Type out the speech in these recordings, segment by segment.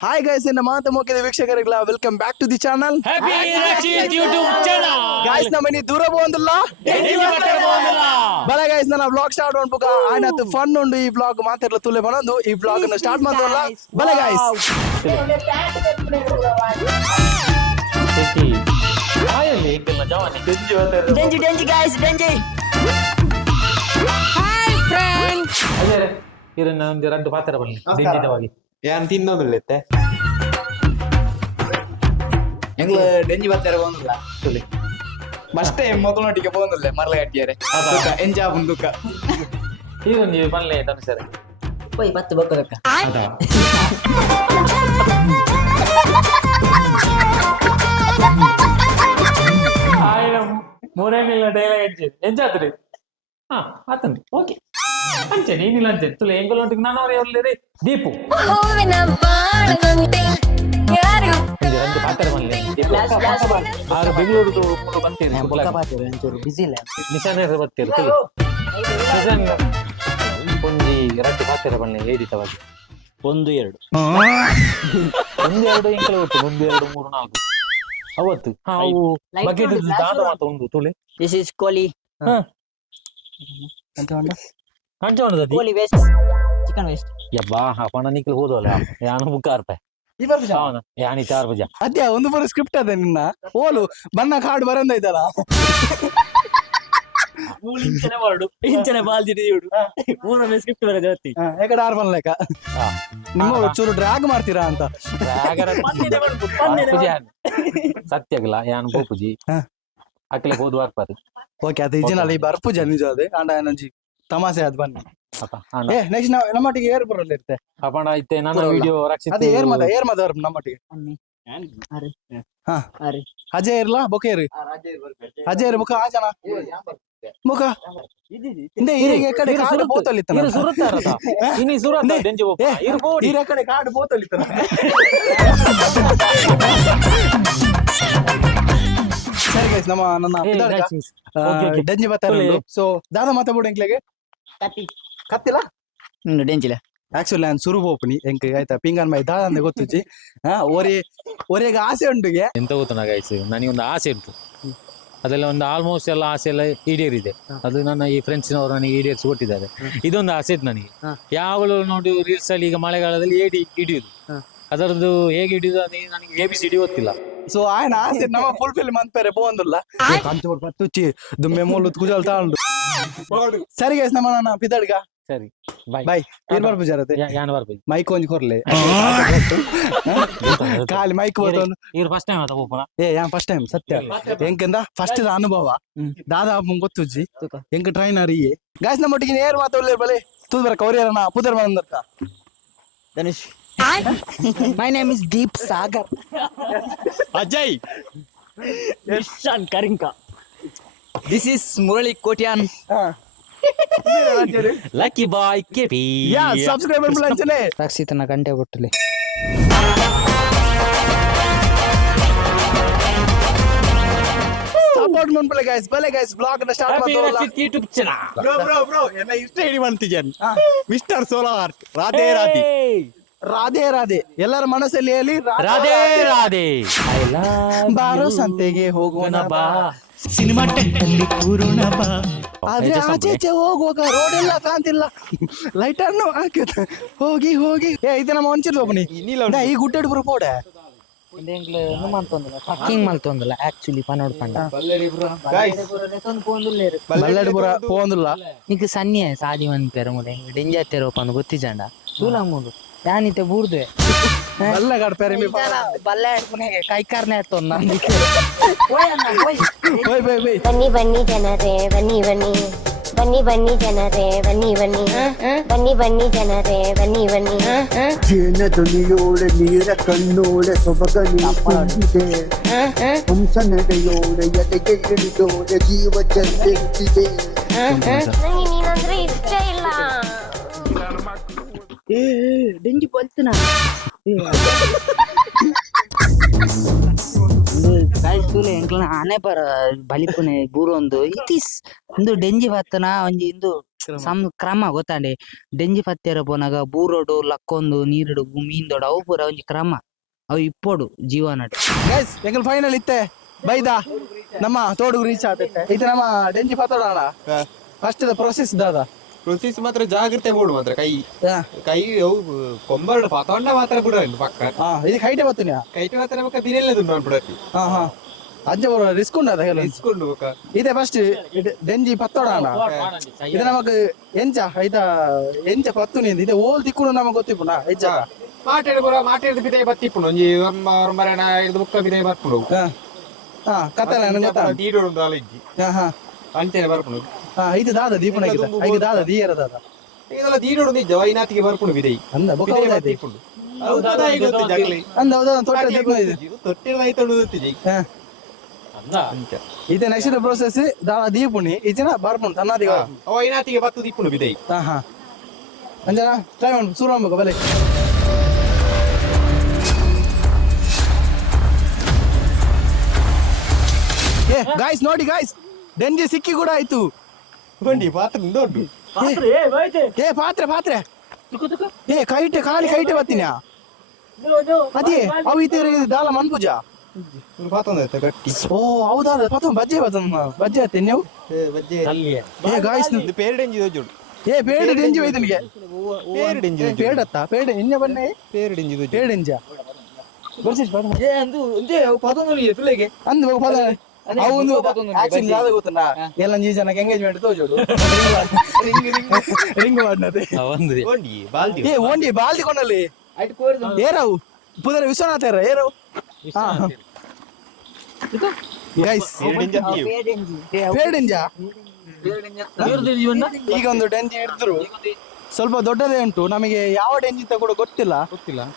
Hi guys, ಇನ್ನು ಮಾತು ಮುಗಿದ ವೀಕ್ಷಕರಿಗಳ welcome back to the channel. Guys ನಮ್ಮನಿ ದೂರ పోందుల్లా ಬಲ ಗೈಸ್ ನನ್ನ ಬ್ಲಾಗ್ ಸ್ಟಾರ್ಟ್ ಮಾಡ್ಬೇಕ ಆಯ್ತು ಫನ್ ಉಂಡು ಈ ಬ್ಲಾಗ್ ಮಾತಾಡಲು ತುಲೆ ಬರೋದು ಈ ಬ್ಲಾಗ್ ಅನ್ನು ಸ್ಟಾರ್ಟ್ ಮಾಡೋಲ್ಲ ಬಲ guys. Denji guys, Denji. Hi friends. ಇದನ್ನ ಒಂದು ಎರಡು ಪಾತ್ರ ಬರಲಿ ದಿಂಜಿತವಾಗಿ ഞാൻ തിന്നൊന്നുമില്ലത്തെ ഞങ്ങള് ഡെഞ്ചി പത്തേര പോകുന്നില്ല ഫസ്റ്റ് ടൈം ಮೊದಲೊಟ್ಟಿಗೆ പോകുന്നില്ലേ ಮರಳ ಕಟ್ಟಿಯಾರೆ ಎಂಜಾ ಮುಂದುಕ ಇದೊಂದು ಬರಲಿ ಧನುಸರ Poi pattu bokka. ಅದಾ ఆయన మూడేళ్ళ డైలాగ్ ఇచ్చేది ఏం చేద్దరు అతను ఓకే అంతే నేను అంతే తుల ఎంగలోంటికి నాన్నవారు ఎవరు లేరు దీపు ಹೂವಿನ ಬಾಣದಂತೆ ಯಾರು రెండు పాత్ర మళ్ళీ ಆರು ಬೆಂಗಳೂರು ಬಂತೇನೆ Busy la. ನಿಶಾನೆ ಬರ್ತೀರಿ ತುಳು ನಿಜಾನ್ ಒಂಜಿ ಎರಡು ಪಾತ್ರೆ ಬನ್ನಿ ಏಡಿತವಾಗಿ ಒಂದು ಎರಡು ಒಂದೆರಡು ಎಂಕಲ ಒಟ್ಟು ಒಂದೆರಡು ಮೂರು ನಾಲ್ಕು ಅವತ್ತು ಅವು ಬಕೆಟ್ ದಾದ ಮಾತ ಒಂದು ತುಳಿ This is Kohli. ಹಂಚೋಣದ Kohli waste. Chicken waste. ಯಬ್ಬಾ ಪಣ ನಿಖಿಲ್ ಹೋದಲ್ಲ ಯಾನು ಬುಕ್ಕಾರ್ ರೂಪಾಯಿ ಯಾನಿ 4 ಬಜೆ ಅದ್ಯಾ ಒಂದು ಬರೋ ಸ್ಕ್ರಿಪ್ಟ್ ಅದ ನಿನ್ನ ಓಲು ಬಣ್ಣ ಕಾಡು ಬರಂದ ಇದಲ್ಲ ಇಂಚನೆ ಮಾಡು ಇಂಚನೆ ಬಾಲ್ ಜಿಡಿಯುಡು ಪೂರ ಸ್ಕ್ರಿಪ್ಟ್ ಬರದೆ ಹೊತ್ತಿ ಯಾಕಡೆ ಆರ್ ಬನ್ಲೆಕ್ಕ ನಿಮ್ಮ ಚೂರು ಡ್ರ್ಯಾಗ್ ಮಾಡ್ತೀರಾ ಅಂತ ಸತ್ಯಗಲ ಯಾನು ಬೋಪುಜಿ ಅಕ್ಲೆ ಹೋದ್ ವಾರ್ಪಾರು ಓಕೆ ಅದು ಇಜಿನಲ್ಲಿ ಬರ್ಪುಜ ನಿಜ ಅದೇ ಅಂಡ ಏನಂಜಿ ತಮಾಷೆ ಅದ್ ಬನ್ನಿ ಅಪ್ಪ ಅಣ್ಣ ಏ ನೆಕ್ಸ್ಟ್ ನಮ್ಮೊಟ್ಟಿಗೆ ಏರ್ ಬರಲ್ಲ ಇರುತ್ತೆ ಅಪ್ಪಣ ಐತೆ ನನ್ನ ವಿಡಿಯೋ ರಕ್ಷಿತ ಅದೇ ಏರ್ ಮದ ನಮ್ಮೊಟ್ಟಿಗೆ ಹಾ ಅರೆ ಅಜಯ್ ಇರ್ಲಾ ಬೊಕೆ ಇರಿ ಅಜಯ್ ಇರ್ ಮುಖ ಆ ಜನ ಮುಖ ಹಿಂದೆ ಈರಿಗೆ ಕಡೆ ಕಾಡು ಬೋತಲ್ ಇತ್ತ ಇರು ಸುರುತ್ತಾರತ ಇನಿ ಸುರುತ್ತ ಡೆಂಜಿ ಬೋಪ ಇರು ಬೋಡಿ ಈರ ಕಡೆ ಕಾಡು ಬೋತಲ್ ಇತ್ತ ಸರಿ ಗೈಸ್ ನನ್ನ ಡೆಂಜಿ ಬರ್ತಾರೆ ಸೊ ದಾದ ಮಾತಾಡ್ಬಿಡು ಎಂಕ್ಲೆಗೆ ಕತ್ತಿ ಕತ್ತಿಲ್ಲ ಡೆಂಜಿಲ ಆಕ್ಚುಲಿ ನಾನು ಸುರು ಬೋಪನಿ ಎಂಕ್ ಆಯ್ತಾ ಪಿಂಗನ್ ಮೈ ದಾದ ಗೊತ್ತುಜಿ ಒರೆಗೆ ಆಸೆ ಉಂಟುಗೆ ಎಂತ ಗೊತ್ತಾ ಗೈಸ್ ನನಗೊಂದು ಆಸೆ ಉಂಟು ಅದೆಲ್ಲ ಒಂದು ಆಲ್ಮೋಸ್ಟ್ ಎಲ್ಲ ಆಸೆ ಎಲ್ಲ ಈಡೇರಿದೆ ಅದು ನನ್ನ ಈ ಫ್ರೆಂಡ್ಸ್ನವರು ನನಗೆ ಈಡೇರಿಸಿ ಕೊಟ್ಟಿದ್ದಾರೆ ಇದೊಂದು ಆಸೆ ಇತ್ತು ನನಗೆ ಯಾವಾಗಲೂ ನೋಡಿ ರೀಲ್ಸ್ ಅಲ್ಲಿ ಈಗ ಮಳೆಗಾಲದಲ್ಲಿ ಹಿಡಿಯುದು ಅದರದ್ದು ಹೇಗೆ ಹಿಡಿಯುದು ಅದು ನನಗೆ ABCD ಗೊತ್ತಿಲ್ಲ ಸೊ ఆయన ఆశ నమ ఫుల్ఫిల్ మంత్ పోందుల్ల కంచోడు పట్టుచి దుమ్మె మూలు కుజాలు తాండు సరి గైస్ నమ పిదడ్గా ಸರಿ ಬಾಯ್ ಬಾಯ್ ಏನ್ ಬರ್ಬು ಜರತೆ ಯಾನ್ ಬರ್ಬೇಕು ಮೈಕ್ ಒಂಜಿ ಕೊರ್ಲೆ ಖಾಲಿ ಮೈಕ್ ಬರ್ತೊಂದು ಇವ್ರು ಫಸ್ಟ್ ಟೈಮ್ ಆತ ಓಪನ ಯಾನ್ ಫಸ್ಟ್ ಟೈಮ್ ಸತ್ಯ ಎಂಕೆಂದ ಫಸ್ಟ್ ಅನುಭವ ದಾದಾ ಗೊತ್ತುಜ್ಜಿ ಎಂಕ ಟ್ರೈನರ್ ಇಯೇ ಗೈಸ್ ನಮ್ಮೊಟ್ಟಿಗೆ ನೇರ್ ಮಾತಾಡ್ಲೇ ಬಲೆ ತೂದ್ ಬರಕ ಅವ್ರಿಯಾರನ ಪುದರ್ ಬಂದರ್ತ Dhanush My name is Deep Sagar. Ajay Ishan Karinka. This is Murali Kotian. Lucky boy KP ಯಾ ಸಬ್ಸ್ಕ್ರೈಬರ್ ಬುಲಂಚನೆ ರಕ್ಷಿತನ ಗಂಟೆ ಕೊಟ್ಟಲೆ ಸಪೋರ್ಟ್ ಮಾಡ್ಬಲೆ ಗೈಸ್ ಬ್ಲಾಗ್ ಅನ್ನ ಸ್ಟಾರ್ಟ್ ಮಾಡೋಲ್ಲ ಯೂಟ್ಯೂಬ್ ಚಾನಲ್ ಬ್ರೋ ಎನ್ನ ಇಷ್ಟ ಹಿಡಿ ಮಾಡ್ತಿದ್ದೇನೆ ಮಿಸ್ಟರ್ ಸೋಲಾರ್ ರಾಧೆ ಎಲ್ಲರ ಮನಸ್ಸಲ್ಲಿ ಹೇಳಿ ರಾಧೆ ರಾಧೆ ಬಾರೋ ಸಂತೆಗೆ ಹೋಗೋಣ ಬಾ ಸಿನಿಮಾ ಟೆಂಟಲ್ಲಿ ಕೂರೋಣ ಬಾ ಆದ್ರೆ ಆಚೆ ಹೋಗುವಾಗ ರೋಡ್ ಎಲ್ಲ ಕಾಂತಿಲ್ಲ ಲೈಟ್ ಅನ್ನು ಹಾಕಿದ ಹೋಗಿ ಇದು ನಮ್ಮ ಒಂಚಿರ್ ಒಬ್ಬನಿ ಈ ಗುಡ್ಡಾಡು ಬರೋ ಪೋಡೆ ಫಕ್ಕಿಂಗ್ ಮಲ್ತೊಂದಲ್ಲ ಆಕ್ಚುಲಿ ಪನೋಡ್ ಪಂಡ ಬಲ್ಲೆಡುಪುರ ಪೋಂದಿಲ್ಲ ನಿಕ್ ಸನ್ನೆ ಸಾದಿ ಒಂದ್ ಪೇರ ಮುಡೆ ಡೆಂಜಿ ಹತ್ತಿರ ಪಂದು ಗೊತ್ತಿಜಂಡ ತೂಲ ಮೂಡು ಯಾನಿತೆ ಬೂರ್ದೆ ಬಲ್ಲ ಗಡ್ಪೇರಿ ಬಲ್ಲೆ ಹಿಡ್ಕೊನೆಗೆ ಕೈಕಾರ್ನೆ ಹತ್ತೊಂದ ಬೈ ಬನ್ನಿ ಬನ್ನಿ ಜನರೇ ಬನ್ನಿ ಬನ್ನಿ ಬನ್ನಿ ಬನ್ನಿ ಜನರೇ ಬನ್ನಿ ಬನ್ನಿ ಬನ್ನಿ ಬನ್ನಿ ಜನರೇ ಬನ್ನಿ ಬನ್ನಿ ಜೇನ ಧ್ವನಿಯೋಳೆ ನೀರ ಕಣ್ಣೋಳೆ ಸೊಬಗನಿ ತುಂಬಿದೆ ಹಂಸ ನಡೆಯೋಳೆ ಎದೆಗೆ ಹಿಡಿದೋಳೆ ಜೀವ ಜಲ್ಲೆಂತಿದೆ ನನಗೆ ನೀನಂದ್ರೆ ಇಷ್ಟ ಇಲ್ಲ ಡೆಂಜಿ ಪೊಲ್ತನ ಕಾಯಿಸ್ತೂಲೆ ಎಂಕ್ಲ ಆನೆ ಪರ ಬಲಿಪುನೆ ಬೂರೊಂದು ಇತಿಸ್ ಇಂದು ಡೆಂಜಿ ಬತ್ತನ ಒಂಜಿ ಇಂದು ಕ್ರಮ ಗೊತ್ತಾಂಡೆ ಡೆಂಜಿ ಪತ್ತೆರ ಪೋನಾಗ ಬೂರೋಡು ಲಕ್ಕೊಂದು ನೀರುಡು ಮೀನ್ದೋಡು ಅವು ಪೂರ ಒಂಜಿ ಕ್ರಮ ಅವು ಇಪ್ಪೋಡು ಜೀವನ ಗೈಸ್ ಎಂಕಲ್ ಫೈನಲ್ ಇತ್ತೆ ಬೈದ ನಮ್ಮ ತೋಡುಗು ರೀಚ್ ಆಗುತ್ತೆ ಇದು ನಮ್ಮ ಡೆಂಜಿ ಪತ್ತೋಡಾಣ ಫಸ್ಟ್ ಪ್ರೊಸೆಸ್ ದಾದ ಪ್ರೊಸೀಸ್ ಮಾತ್ರ ಜಾಗ್ರತೆ ಕೊಡು ಮಾತ್ರ ಕೈ ಕೈ ಅವು ಕೊಂಬರ್ಡು ಪತೊಂಡ ಮಾತ್ರ ಬಿಡೋಲ್ಲ ಪಕ್ಕ ಇದು ಹೈಟೆ ಬತ್ತುನ್ಯ ಕೈಟ್ ಮಾತ್ರ ಪಕ್ಕ ದಿನೆಲ್ಲ ಬಿಡತ್ತಿ ಹಾ ಅಜ್ಜ ಬರೋ ರಿಸ್ಕ್ ಉಂಡದ ಇಸ್ಕೊಂಡು ಪಕ್ಕ ಇದೇ ಫಸ್ಟ್ ಡೆಂಜಿ ಪತ್ತೋಡಾಣ ಇದು ನಮಕ್ ಎಂಚ ಐತ ಎಂಚ ಪತ್ತುನಿ ಇದು ಓಲ್ ತಿಕ್ಕುನು ನಮಗ್ ಗೊತ್ತಿಪ್ಪುನ ಹೆಜ್ಜ ಮಾತಾಡಿದ ಬಿದೆ ಬತ್ತಿಪ್ಪುಡು ಒಂಜಿ ಮರಣ ಹಿಡಿದು ಬುಕ್ಕ ಬಿದೆ ಬರ್ಪುಡು ಕತ್ತಲ ಗೊತ್ತಾ ತೀಡೋಡು ಅಲಜ್ಜಿ ಅಂಚೆನೆ ಬರ್ಪುಡು ಇದು ದಾದ ದೀಪನ ಈಗ ದಾದ ದೀಯರ ದಾದ ಇದೆಲ್ಲ ತೀಡೋಡು ನಿಜ ವೈನಾತಿಗೆ ಬರ್ಪುಡು ಬಿದೆ ಅಂದ ಬೊಕ ಬತ್ತಿಪ್ಪುಡು ಅಂದ ಹೌದಾ ತೊಟ್ಟ ದೀಪ ಇದೆ ತೊಟ್ಟಿನ ಐತಡು ಗೊತ್ತಿಜಿ ಇದು ನೆಕ್ಸ್ಟ್ ಪ್ರೋಸೆಸ್ ದಾದ ದೀಪುನಿ ಈಚಿನ ಬರ್ಪುಂಡು ತನ್ನದಿಗ ವೈನಾತಿಗೆ ಬತ್ತು ದಿಪ್ಪುಡು ಬಿದೆ ಅಂಜನ ಟ್ರೈ ಮಾಡು ಶುರು ಮಾಡ್ಬೇಕು ಬಲೆ ಗಾಯ್ಸ್ ನೋಡಿ ಗಾಯ್ಸ್ ಡೆಂಜಿ ಸಿಕ್ಕಿ ಕೂಡ ಆಯ್ತು ಬಂಡಿ ಪಾತ್ರ ದೊಡ್ಡ ಪಾತ್ರೆ ಪಾತ್ರೆ ಕೈಟೆ ಖಾಲಿ ಕೈಟೆ ಬತ್ತೀನಿ ಅದೇ ಅವು ಇತರ ದಾಲ ಮನ್ಪುಜ ಗಟ್ಟಿ ಓ ಹೌದಾ ಪತ್ತ ಬಜ್ಜೆ ಬಜ್ಜೆ ಹತ್ತೀನಿ ನೀವು ಗಾಯ್ಸ್ ಪೇರ್ ಡೆಂಜಿ ದೊಡ್ಡ ಪೇಡ್ ಡೆಂಜಿ ಹೋಯ್ತನಿಗೆ ಪೇರ್ ಡೆಂಜಿ ಪೇಡ್ ಹತ್ತ ಪೇಡ್ ಇನ್ನೆ ಬನ್ನಿ ಪೇರ್ ಡೆಂಜಿ ಪೇಡ್ ಎಂಜ ಅಂದು ಪದ ಅವು ಒಂದು ಆಕ್ಚುಲಿ ಯಾವ್ದು ಗೊತ್ತಲ್ಲ ಎಲ್ಲ ನೀ ಜನಕ್ಕೆ ಎಂಗೇಜ್ಮೆಂಟ್ ತೋಜೋಡು ರಿಂಗ್ ಮಾಡ್ನದೆ ಓಂಡಿ ಬಾಲ್ದಿ ಕೊಂಡಲ್ಲಿ ಏರವು ಪುದರ ವಿಶ್ವನಾಥ ಏರವು ಗೈಸ್ ಪೇಡೆಂಜ ಈಗ ಒಂದು ಡೆಂಜಿ ಹಿಡಿದ್ರು ಸ್ವಲ್ಪ ದೊಡ್ಡದೇ ಉಂಟು ನಮಗೆ ಯಾವ ಡೆಂಜಿ ಅಂತ ಕೂಡ ಗೊತ್ತಿಲ್ಲ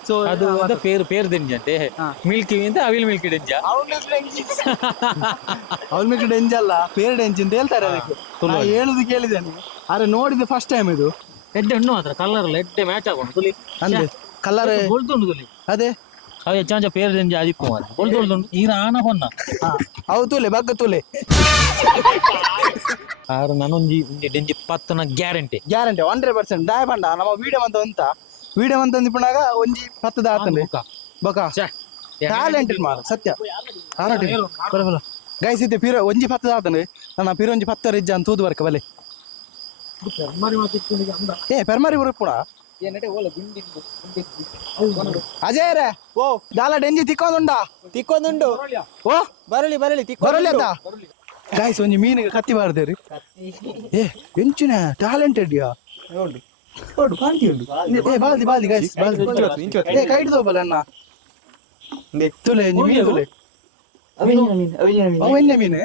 ಸೊ ಅದು ಪೇರು ಡೆಂಜಿ ಅಂತೆ ಮಿಲ್ಕಿ ಅಂತ ಅವಿಲ್ ಮಿಲ್ಕಿ ಡೆಂಜ ಅವ್ರ ಮಿಲ್ಕಿ ಡೆಂಜಿ ಅಲ್ಲ ಪೇರ್ ಡೆಂಜಿ ಅಂತ ಹೇಳ್ತಾರೆ ಅದಕ್ಕೆ ನಾನು ಹೇಳುದು ಕೇಳಿದ್ದೇನೆ ಆದ್ರೆ ನೋಡಿದ್ದು ಫಸ್ಟ್ ಟೈಮ್ ಇದು ಎಡ್ಡೆ ಹಣ್ಣು ಮಾತ್ರ ಕಲರ್ ಎಲ್ಲ ಎಡ್ಡೆ ಮ್ಯಾಚ್ ಆಗೋಣ ತುಲಿ ಅಂದ್ರೆ ಕಲರ್ ಬೊಳ್ತುಂಡು ತುಲಿ ಅದೇ ಅವು ಹೆಚ್ಚಾಂಚ ಪೇರು ಡೆಂಜಿ ಆದಿಪ್ಪು ಮಾರ ಬೊಳ್ತುಂಡು ಈಗ ಆನ ಹೊನ್ನ ಅವು ತೂಲೆ ಬಗ್ಗ ತೂಲೆ ಆರು ನಾನೊಂಜಿ ಡೆಂಜಿ ಪತ್ತನ ಗ್ಯಾರಂಟಿ 100% ದಾಯ ಪಂಡ ನಮ್ಮ ವಿಡಿಯೋ ಅಂತ ಅಂದಿಪ್ಪನಾಗ ಒಂಜಿ 10 ದಾತಂಡೆ ಬಕ ಟ್ಯಾಲೆಂಟೆಡ್ ಮಾರ ಸತ್ಯ ಬರಬಲ ಗೈಸ್ ಇತ್ತೆ ಪಿರ ಒಂಜಿ 10 ದಾತಂಡೆ ನನ್ನ ಪಿರ ಒಂಜಿ 10 ರಿಜ್ಜ ಅಂತ ತೂದು ಬರ್ಕ ಬಲೆ ಪೆರ್ಮಾರಿ ಬರುಪ್ಪುಣ ಅಜಯ್ ರೇ ಓ ದಾಲ ಡೆಂಜಿ ತಿಕ್ಕೊಂದುಂಡು ಓ ಬರಲಿ ಅತ್ತ ಗಾಯ್ಸ್ ಒಂಜಿ ಮೀನಿಗೆ ಕತ್ತಿ ಬಾರ್ದೇರಿ ಎಂಚಿನ ಟ್ಯಾಲೆಂಟೆಡ್ ಯಾ ಬಾಲ್ದಿ ಗೈಸ್ ಬಾಲ್ದಿ ಕೈಟ್ ತೋಬಲ್ಲ ಅಣ್ಣ ತುಲೆ ಮೀನು ತುಲೆ ಅವೆನ್ನೆ ಮೀನು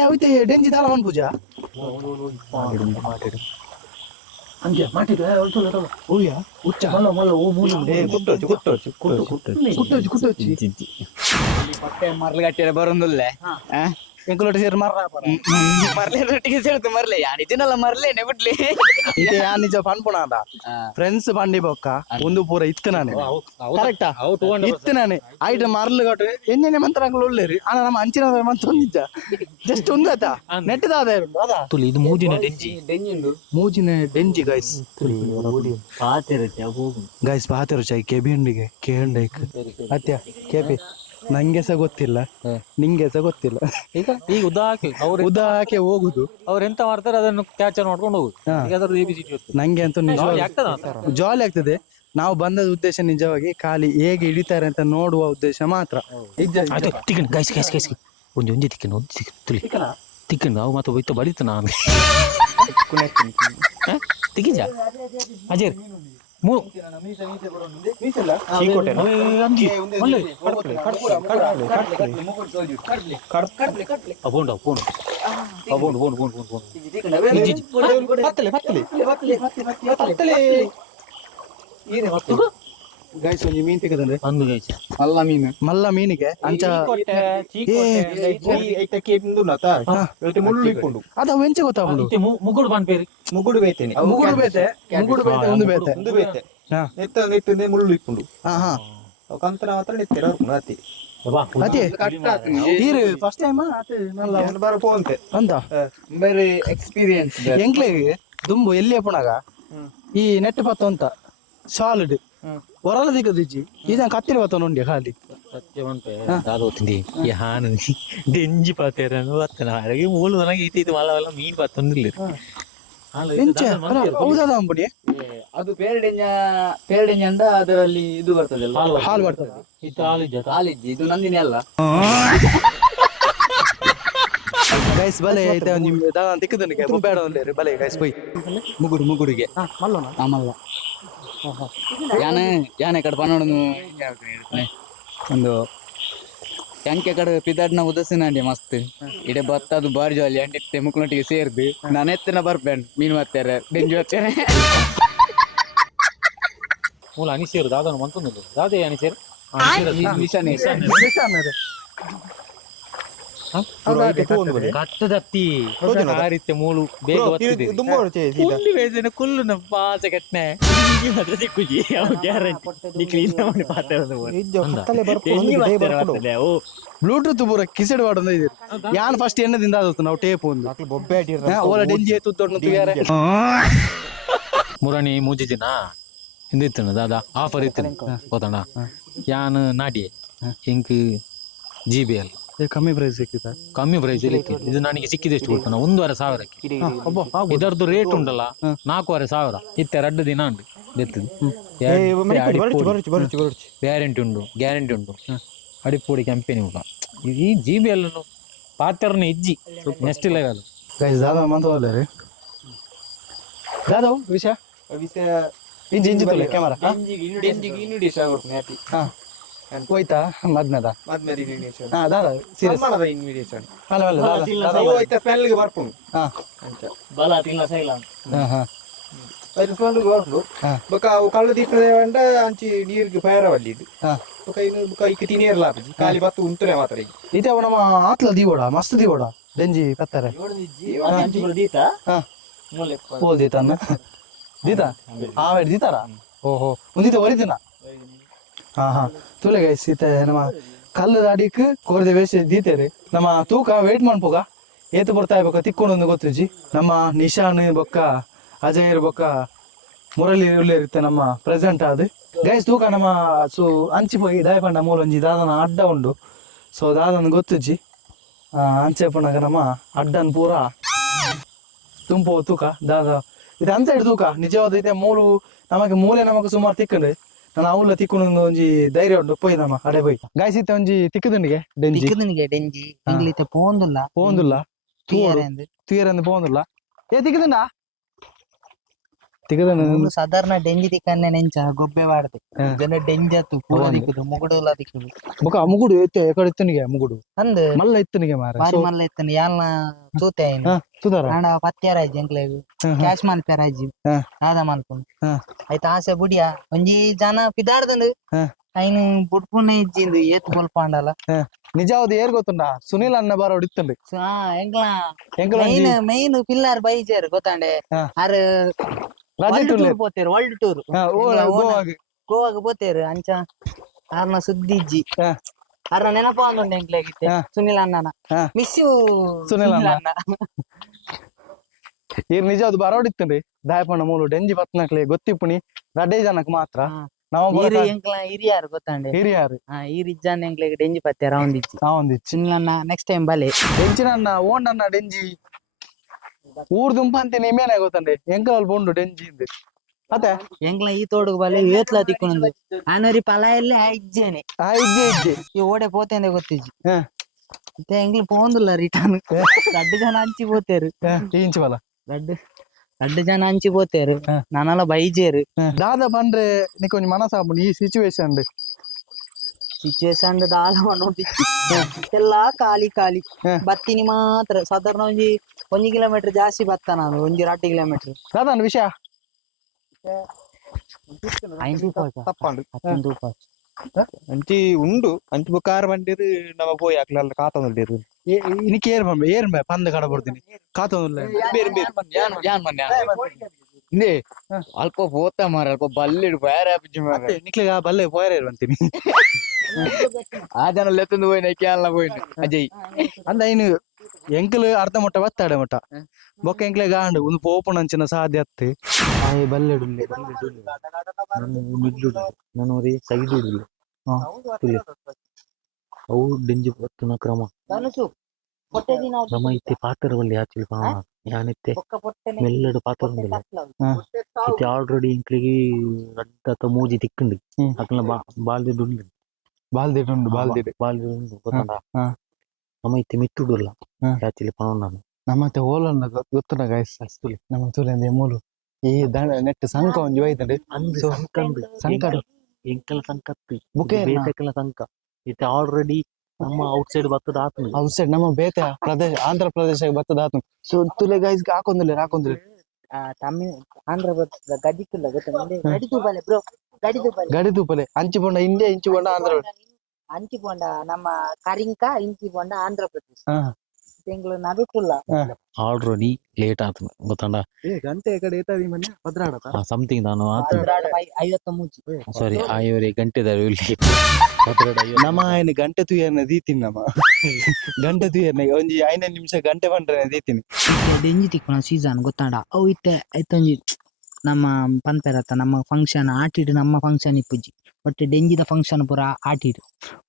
ಅವತ್ತೆ ಡೆಂಜಿ ದಾಲ ಮನ್ ಪೂಜಾ ಅಂಜೆ ಮಾಟಿದು ಓಯ್ಯ ಉಚ್ಚ ಮಲ್ಲ ಓ ಮೂಲ ಕುಟ್ಟೋಚಿ ಪಟ್ಟೆ ಮರ್ಲೆ ಕಟ್ಟಿರ ಬರೋದಿಲ್ಲ ಎಂಕುಲೊಟ್ಟು ಸೇರಿ ಮರ್ಲೆ ಸೇರ್ತು ಮರ್ಲೆ ಯಾನಿಜಿನಲ್ಲ ಮರ್ಲೇನೆ ಬಿಡ್ಲಿ ಇದೆ ಯಾ ನಿಜ ಪನ್ಪುಣ ಅಂದ ಫ್ರೆಂಡ್ಸ್ ಬಂಡಿ ಬೊಕ್ಕ ಒಂದು ಪೂರ ಇತ್ತು ನಾನೇ ಕರೆಕ್ಟಾ ಇತ್ತು ನಾನೇ ಆಯ್ತು ಮರ್ಲು ಕಟ್ಟು ಎಣ್ಣೆ ಮಂತ್ರ ಅಂಗಳು ಒಳ್ಳೆರಿ ಆನ ನಮ್ಮ ಅಂಚಿನ ಮಂತ್ರ ಒಂದಿದ್ದ ಜಸ್ಟ್ ಒಂದು ಆಯ್ತಾ ನೆಟ್ಟದಾದ ತುಲಿ ಇದು ಮೂಜಿನ ಡೆಂಜಿ ಗೈಸ್ ಗೈಸ್ ಪಾತಿರು ಚೈ ಕೆಬಿಂಡಿಗೆ ಕೇಂಡೈಕ್ ಅತ್ಯ ಕೆಪಿ ನಂಗೆ ಸಹ ಗೊತ್ತಿಲ್ಲ ನಿಂಗೆ ಸಹ ಗೊತ್ತಿಲ್ಲ ಈಗ ಉದಾಕೆ ಹೋಗುದು ಅವ್ರು ಎಂತ ಮಾಡ್ತಾರೆ ಅದನ್ನು ಕ್ಯಾಚರ್ ಮಾಡ್ಕೊಂಡು ಹೋಗುದು ನಂಗೆ ಅಂತೂ ಜಾಲಿ ಆಗ್ತದೆ ನಾವು ಬಂದದ ಉದ್ದೇಶ ನಿಜವಾಗಿ ಖಾಲಿ ಹೇಗೆ ಹಿಡಿತಾರೆ ಅಂತ ನೋಡುವ ಉದ್ದೇಶ ಮಾತ್ರ ಒಂಜಿ ತಿಕ್ಕನು ತುಲಿ ತಿಕ್ಕನು ಅವು ಮತ್ತೆ ಹೋಯ್ತು ಬಡಿತು ನಾನು ತಿಕ್ಕಿಜ ಅಜಯ್ ಗೈಸ್ ಒಂಜಿ ಮೀನ್ ತಿಕ್ಕದಂದ್ರೆ ಒಂದು ಗೈಸ್ ಮಲ್ಲ ಮೀನಿಗೆ ಅಂಚ ಅದ ವೆಂಚ ಗೊತ್ತಾಗ್ಬಿಡು ಮುಗುಡು ಬಾನ್ಪೇರಿ ಮುಗುಡು ಬೇತೇನೆ ಮುಗುಡು ಬೇತೆ ಒಂದು ಬೇತೆ ಒಂದು ಬೇತೆ ಮುಳ್ಳು ಇಪ್ಪುಂಡು ಕಂತನ ಮಾತ್ರ ನೆತ್ತೆರ ಅತಿ ಅದೇ ನೀರು ಫಸ್ಟ್ ಟೈಮ್ ಬರ ಪೋಂತೆ ಅಂತ ಬೇರೆ ಎಕ್ಸ್ಪೀರಿಯನ್ಸ್ ಎಂಕ್ಲೆಗೆ ದುಂಬು ಎಲ್ಲಿ ಪುಣಗ ಈ ನೆಟ್ ಪತ್ತು ಅಂತ ಸಾಲಿಡ್ ಹೊರಲ ದಿಕ್ಕದಿಜ್ಜಿ ಇದನ್ನ ಕತ್ತಿರಿ ಬತ್ತ ನೋಡಿ ಖಾಲಿ ಸತ್ಯ ಉಂಟೆ ದಾದೋತಿಂದಿ ಈ ಹಾನು ಡೆಂಜಿ ಪಾತೇರನು ಬತ್ತನ ಹಾಗೆ ಮೂಲು ನನಗೆ ಈತ ಮಲ್ಲ ಮೀನು ಬತ್ತೊಂದಿಲ್ಲ ಎಂಚ ಹೌದಲ್ಲ ಅಂಬುಡಿ ಅದು ಪೇರಡೆಂಜ ಅಂದ ಅದರಲ್ಲಿ ಇದು ಬರ್ತದೆ ಹಾಲು ಬರ್ತದೆ ಇದು ಹಾಲು ಜೊತೆ ಹಾಲಿಜ್ಜಿ ಇದು ನಂದಿನಿ ಅಲ್ಲ ಗೈಸ್ ಬಲೆ ಐತೆ ನಿಮ್ಗೆ ದಾದ ತಿಕ್ಕದನಿಗೆ ಬೇಡ ಅಂದ್ರೆ ಬಲೆ ಗೈಸ್ ಬೈ ಮುಗುಡಿಗೆ ಆಮಲ್ಲ ಯಾನೆ ಕಡೆ ಪನ್ನೋಡು ಒಂದು ಟ್ಯಾಂಕೆ ಕಡೆ ಪಿದಾಡ್ನ ಉದಸಿನಂಡಿ ಮಸ್ತ್ ಇಡೆ ಬತ್ತದು ಬಾರಿ ಜಾಲಿ ಅಂಡೆ ಮುಕ್ಳೊಟ್ಟಿಗೆ ಸೇರ್ದು ನಾನು ಎತ್ತಿನ ಬರ್ಬೇನ್ ಮೀನು ಬರ್ತಾರೆ ಡೆಂಜಿ ಬರ್ತಾರೆ ಮೂಲ ಅನಿಸೇರು ದಾದನು ಮಂತೊಂದು ದಾದೆ ಅನಿಸೇರು ನಿಶಾನೆ ಕಟ್ಟದತ್ತಿ ಆರಿತ್ಯ ಮೂಳು ಬೇಗ ಬರ್ತದೆ ಕುಳ್ಳು ವೇದನ ಕುಳ್ಳು ನಮ್ಮ ಪಾಸ ಕಟ್ನೆ ಸಿಕ್ಕುಜಿ ಗ್ಯಾರಂಟಿ ಕ್ಲೀನ್ ಮಾಡಿ ಬ್ಲೂಟೂತ್ ಪೂರ ಕಿಸೆಡ್ ಮಾಡೋದು ಇದೆ ಯಾನ್ ಫಸ್ಟ್ ಎಣ್ಣದಿಂದ ಆದತ್ತು ನಾವು ಟೇಪ್ ಒಂದು ಬೊಬ್ಬೆ ಓಲ ಡೆಂಜಿ ತುತ್ತೊಡ್ನು ಮುರಣಿ ಮೂಜಿ ದಿನ ಹಿಂದಿತ್ತನ ದಾದ ಆಫರ್ ಇತ್ತು ಗೊತ್ತಣ್ಣ ಯಾನ್ ನಾಟಿ ಇಂಕ್ GBL ಕಮ್ಮಿ ಪ್ರೈಸ್ ಸಿಕ್ಕಿದೆ ಕಮ್ಮಿ ಪ್ರೈಸ್ ಇದು ನನಗೆ ಸಿಕ್ಕಿದೆ ಎಷ್ಟು ಗೊತ್ತಾನ 1,500 ಇದರದ್ದು ರೇಟ್ ಉಂಟಲ್ಲ 4,500 ಇತ್ತೆ 2 ದಿನ ಉಂಟು ಗ್ಯಾರಂಟಿ ಉಂಟು ಅಡಿಪೋಡಿ ಕಂಪನಿ ಉಂಟು ಈ GBL ಪಾತ್ರನ ಇಜ್ಜಿ ನೆಕ್ಸ್ಟ್ ಲೆವೆಲ್ ಗೈಸ್ ದಾದ ಮಂತವಲ್ಲ ರೀ ದಾದ ವಿಷಯ ಇಂಜಿ ತೊಲೆ ಕ್ಯಾಮರಾ ಹೋಯ್ತಾ ಮದ್ನದ ದಾದ ಸೀರಿಯಸ್ ಅಲ್ಲ ಅಲ್ಲ ಬರ್ಪುಂಡು ಬಲ ತಿನ್ನ ಸೈಲ ಬೊಕ ಅವು ಕಳ್ಳು ದೀಪದ ಅಂಡ ಅಂಚಿ ನೀರಿಗೆ ಫೈರ್ ಅವಲ್ಲಿದ್ದು ಬೊಕ ಇನ್ನು ಬೊಕ ಇಕ್ಕ ತಿನಿಯರ್ ಲಾಪಜಿ ಖಾಲಿ ಬತ್ತು ಉಂಟುನೆ ಮಾತ್ರ ಈಗ ಇತ್ತೆ ನಮ್ಮ ಆತ್ಲ ದೀವೋಡ ಮಸ್ತ್ ದೀವೋಡ ಡೆಂಜಿ ಪತ್ತಾರೆ ಪೋಲ್ ದೀತನ್ನ ದೀತ ಆವೇಡ್ ದೀತಾರ ಓಹೋ ಒಂದಿತ ಒರಿದಿನ ಹಾ ತುಲೆ ಗೈಸ್ ಇತ್ತೆ ನಮ್ಮ ಕಲ್ಲು ದಾಡಿಕ್ ಕೋರ್ದೆ ವೇಷ ದೀತೇರಿ ನಮ್ಮ ತೂಕ ವೇಟ್ ಮಾಡ್ಬೋಗ ಏತು ಬರ್ತಾ ಇರ್ಬೇಕ ತಿಕ್ಕೊಂಡು ಗೊತ್ತುಜಿ ನಮ್ಮ ನಿಶಾನ್ ಬೊಕ್ಕ ಅಜಯ್ ಬೊಕ್ಕ ಮುರಳಿ ಇರುತ್ತೆ ನಮ್ಮ ಪ್ರೆಸೆಂಟ್ ಅದು ಗೈಸ್ ತೂಕ ನಮ್ಮ ಸೊ ಅಂಚಿ ಹೋಗಿ ದಯಪಂಡ ಮೂಲೊಂಜಿ ದಾದನ ಅಡ್ಡ ಉಂಡು ಸೊ ದಾದನ ಗೊತ್ತುಜಿ ಅಂಚೆ ಪುನಗ ನಮ್ಮ ಅಡ್ಡನ್ ಪೂರ ತುಂಬು ತೂಕ ದಾದ ಇದು ಅಂಚೆ ತೂಕ ನಿಜವಾದ ಇದೆ ಮೂಲು ನಮಗೆ ಮೂಲೆ ನಮಗೆ ಸುಮಾರು ತಿಕ್ಕಂಡೆ ನಾನು ಅವಲ್ಲ ತಿಕ್ಕೊಂಡು ಒಂಜಿ ಧೈರ್ಯ ಉಂಟು ಪೋಯ್ ನಮ್ಮ ಅಡೆ ಪೋಯ್ ಗಾಯ್ಸ್ ಇತ್ತೆ ಒಂಜಿ ತಿಕ್ಕದನಿಗೆ ಡೆಂಜಿ ಇಂಗ್ಲಿತ ಪೋಂದುಲ್ಲ ತುಯರಂದು ಪೋಂದುಲ್ಲ ಏ ತಿಕ್ಕದಂಡ ತಿಕ್ಕದನ ಸಾಧಾರಣ ಡೆಂಜಿ ತಿಕ್ಕನ್ನೆ ನೆಂಚ ಗೊಬ್ಬೆ ವಾಡ್ದೆ ಜನ ಡೆಂಜಿ ಆತು ಪೂರ ದಿಕ್ಕುದು ಮುಗುಡುಲ ದಿಕ್ಕುದು ಬೊಕ ಮುಗುಡು ಎತ್ತೆ ಎಕಡೆ ಇತ್ತನಿಗೆ ಮುಗುಡು ಅಂದ್ ಮಲ್ಲ ಇತ್ತನಿಗೆ ಮಾರ ಬಾರಿ ಮಲ್ಲ ಇತ್ತನ ಯಾಲ್ನ ತೂತೆ ಆಯ್ನ ಸುಧಾರ ನಾಡ ಪತ್ಯಾರಾಜ್ ಎಂಕ್ಲೆಗ್ ಕ್ಯಾಶ್ ಮಲ್ಪೆರಾಜ್ ನಾದ ಮಲ್ಪುಂಡು ಆಯ್ತು ಆಸೆ ಬುಡಿಯ ಒಂಜಿ ಜನ ಪಿದಾಡ್ದಂದು ಐನು ಬುಡ್ಪುನೆ ಇಜ್ಜಿಂದು ಏತ್ ಬೊಲ್ಪಾಂಡಲ್ಲ ನಿಜವಾದ ಏರ್ ಗೊತ್ತುಂಡ ಸುನಿಲ್ ಅನ್ನ ಬಾರ ಹೊಡಿತ್ತಂಡು ಮೈನ್ ಪಿಲ್ಲರ್ ಬೈಜರ್ ಗೊತ್ತಾಂಡೆ ಆರ್ ವರ್ಲ್ಡ್ ಟೂರ್ ಗೋವಾಗ ಪೋತೇರು ಅಂಚ ಆರ್ನ ಸುದ್ದಿ ಇಜ್ಜಿ ಆರ್ನ ನೆನಪ ಅಂದುಂಡು ಎಂಕ್ಲೆಗಿತ್ತೆ ಸುನಿಲ್ ಅಣ್ಣನ ಮಿಸ್ ಯು ಸುನಿಲ್ ಅಣ್ಣ ಈರ್ ನಿಜವಾದ ಬಾರ ಹೊಡಿತ್ತಂಡಿ ದಾಯಪಣ್ಣ ಮೂಲು ಡೆಂಜಿ ಪತ್ನಕ್ಲೆ ಗೊತ್ತಿಪ್ಪುನಿ ರಡ್ಡೇ ಜನಕ್ ಮಾತ್ರ ಹಿರಿಯಾರು ಗೊತ್ತಾಂಡೆ ಹಿರಿಯಾರು ಹಿರಿಜ್ಜಾನ್ ಎಂಕ್ಲೆಗ್ ಡೆಂಜಿ ಪತ್ಯಾರ ಒಂದಿಚ್ಚಿ ಸುನಿಲ್ ಅಣ್ಣ ನೆಕ್ಸ್ಟ್ ಟೈಮ್ ಬಲೆ ಡೆಂಚಿನನ್ನ ಓಂಡನ್ನ ಡೆಂಜಿ ಊರ್ ದುಂಪ ಅಂತ ನಿಮೇನೆ ಗೊತ್ತಂಡೆ ಎಂಕಲ್ ಬೋಂಡು ಡೆಂಜಿ ಇಂದು ಅತ್ತೆ ಎಂಕ್ಲ ಈ ತೋಡುಗು ಬಲೆ ಏತ್ಲ ತಿಕ್ಕೊಂಡು ಆನರಿ ಪಲಾಯಲ್ಲೇ ಇಜ್ಜೇನೆ ಇಜ್ಜೆ ಈ ಓಡೆ ಪೋತೆಂದೆ ಗೊತ್ತಿಜ್ಜಿ ಮತ್ತೆ ಎಂಕ್ಲು ಪೋಂದುಲ್ಲ ರಿಟರ್ನ್ 2 ಜನ ಹಂಚಿ ಪೋತೇರು ಇಂಚು ಬಲ 2 ಜನ ಹಂಚಿ ಪೋತೇರು ನಾನೆಲ್ಲ ಬೈಜೇರು ದಾದ ಬಂದ್ರೆ ನಿಕೊಂಜಿ ಮನಸಾಪುಂಡು ಈ ಸಿಚುವೇಶನ್ ದಾಲ ನೋಡಿ ಎಲ್ಲಾ ಖಾಲಿ ಬತ್ತಿನಿ ಮಾತ್ರ ಸಾಧಾರಣ ಒಂಜಿ ಕಿಲೋಮೀಟರ್ ಜಾಸ್ತಿ ಬತ್ತ ನಾನು ಒಂಜಿ 2 ಕಿಲೋಮೀಟರ್ ದಾದನ ವಿಷಯ ತಪ್ಪಂಡು ಅಂಚಿ ಉಂಡು ಅಂಚಿ ಕಾರ್ ಬಂದಿರು ನಮ್ಮ ಪೋಯಿ ಹಾಕ್ಲಲ್ಲ ಕಾತಂದಿರು ಇನಿಕ್ಕೆ ಏರ್ ಪಂದ ಕಡ ಬರ್ತೀನಿ ಕಾತೊಂದಿಲ್ಲ ಯಾನ್ ಇಂದೇ ಅಲ್ಪ ಪೋತ ಮಾರ ಅಲ್ಪ ಬಲ್ಲಿಡು ಬೇರೆ ಆಪಿಜಿ ಮಾರ ಮತ್ತೆ ನಿಕ್ಲಿಗೆ ಆ ಬಲ್ಲೆ ಪೋಯರ ಇರುವಂತೀನಿ ಆ ಜನ ಲೆತ್ತಂದು ಹೋಯ್ನ ಕೇಳಲ್ಲ ಹೋಯ್ನ ಅಜಯ್ ಅಂದ ಇನ್ನು ಎಂಕಲ್ ಅರ್ಧ ಮೊಟ್ಟ ಬತ್ತಾಡೆ ಮೊಟ್ಟ ಬೊಕ್ಕ ಎಂಕ್ಲೆ ಗಾಂಡು ಒಂದು ಪೋಪುಣ ಅಂಚಿನ ಸಾಧ್ಯ ಅತ್ತೆ ಆಯ್ ಬಲ್ಲೆಡು ನಾನು ಸೈಡ್ ಇಡಲಿ ಅವು ಡೆಂಜಿ ಬರ್ತನ ಕ್ರಮ ನಮ್ಮ ಇತ್ತೆ ಪಾತ್ರ ಬಲ್ಲಿ ಆಚೆ ಯಾನಿತ್ತೆ ಮೆಲ್ಲಡು ಪಾತ್ರ ಉಂಡಿಲ್ಲ ಇತ್ತೆ ಆಲ್ರೆಡಿ ಇಂಕ್ಲಿಗೆ ರಡ್ಡ ಮೂಜಿ ತಿಕ್ಕಂಡು ಅಕ್ಲ ಬಾಲ್ದಿದ್ದು ಉಂಡು ಬಾಲ್ದಿಡು ಗೊತ್ತಂಡ ನಮ್ಮ ಇತ್ತೆ ಮಿತ್ತುಡುಲ್ಲ ಯಾಚಿಲಿ ಪಣ ನಾನು ನಮ್ಮತ್ತೆ ಓಲನ್ನ ಗೊತ್ತುಂಡ ಗಾಯ್ಸ್ ನಮ್ಮ ತೂಲೆಂದೆ ಮೂಲು ಈ ದಂಡ ನೆಟ್ ಸಂಕ ಒಂಜಿ ಒಯ್ತಂಡು ಅಂದು ಸಂಕಂಡು ಸಂಕಡು ಎಂಕಲ ಸಂಕತ್ತಿ ಬುಕೆ ಬೇಸಕ್ಕೆಲ್ಲ ಸಂಕ ಇತ್ತೆ ಆಲ್ರೆಡಿ ನಮ್ಮ ಔಟ್ಸೈಡ್ ಬತ್ತದ ಆತನು ಔಟ್ಸೈಡ್ ನಮ್ಮ ಬೇತೆ ಪ್ರದೇಶ ಆಂಧ್ರ ಪ್ರದೇಶಕ್ಕೆ ಬರ್ತದ ಆತು ಸೊ ತುಲೆ ಗೈಸ್ ಹಾಕೊಂದಿಲ್ಲ ತಮಿಳ್ ಆಂಧ್ರ ಪ್ರದೇಶ ಗಡಿಕಿಲ್ಲ ಗೊತ್ತಾ ಗಡಿ ತೂಪಲೆ ಬ್ರೋ ಗಡಿ ತೂಪಲೆ ಅಂಚಿ ಪೊಂಡ ಇಂಡಿಯಾ ಇಂಚಿ ಪೊಂಡ ಆಂಧ್ರ ಅಂಚಿ ಪೊಂಡ ನಮ್ಮ ಕರಿಂಕ ಇಂಚಿ ಪೊಂಡ ಆಂಧ್ರ ಪ್ರದೇಶ ಬೆಂಗಳೂರು ನಡುಕುಲ್ಲ ಆಲ್ರೆಡಿ ಲೇಟ್ ಆತನು ಗೊತ್ತಂಡ ಗಂಟೆ ಕಡೆ ಏತಾದಿ ಮನೆ ಭದ್ರಾಡತ ಸಮಥಿಂಗ್ ನಾನು 53 ಸಾರಿ 5 ಗಂಟೆ ನಮ್ಮ ఆయన ಗಂಟೆ ತುಯರ್ನ ದೀತೀನಿ ನಮ್ಮ ಗಂಟೆ ತುಯರ್ನ ಒಂಜಿ 5 ನಿಮಿಷ ಗಂಟೆ ಬಂದ್ರೆ ದೀತೀನಿ ಡೆಂಜಿ ತಿಕ್ಕುನ ಸೀಸನ್ ಗೊತ್ತಾಂಡ ಅವು ಇತ್ತೆ ಐತೊಂಜಿ ನಮ್ಮ ಪಂಪೆರತ್ತ ನಮ್ಮ ಫಂಕ್ಷನ್ ಆಟಿಡು ನಮ್ಮ ಫಂಕ್ಷನ್ ಇಪ್ಪುಜಿ ಬಟ್ ಡೆಂಜಿದ ಫಂಕ್ಷನ್ ಪೂರ ಆಟಿಡು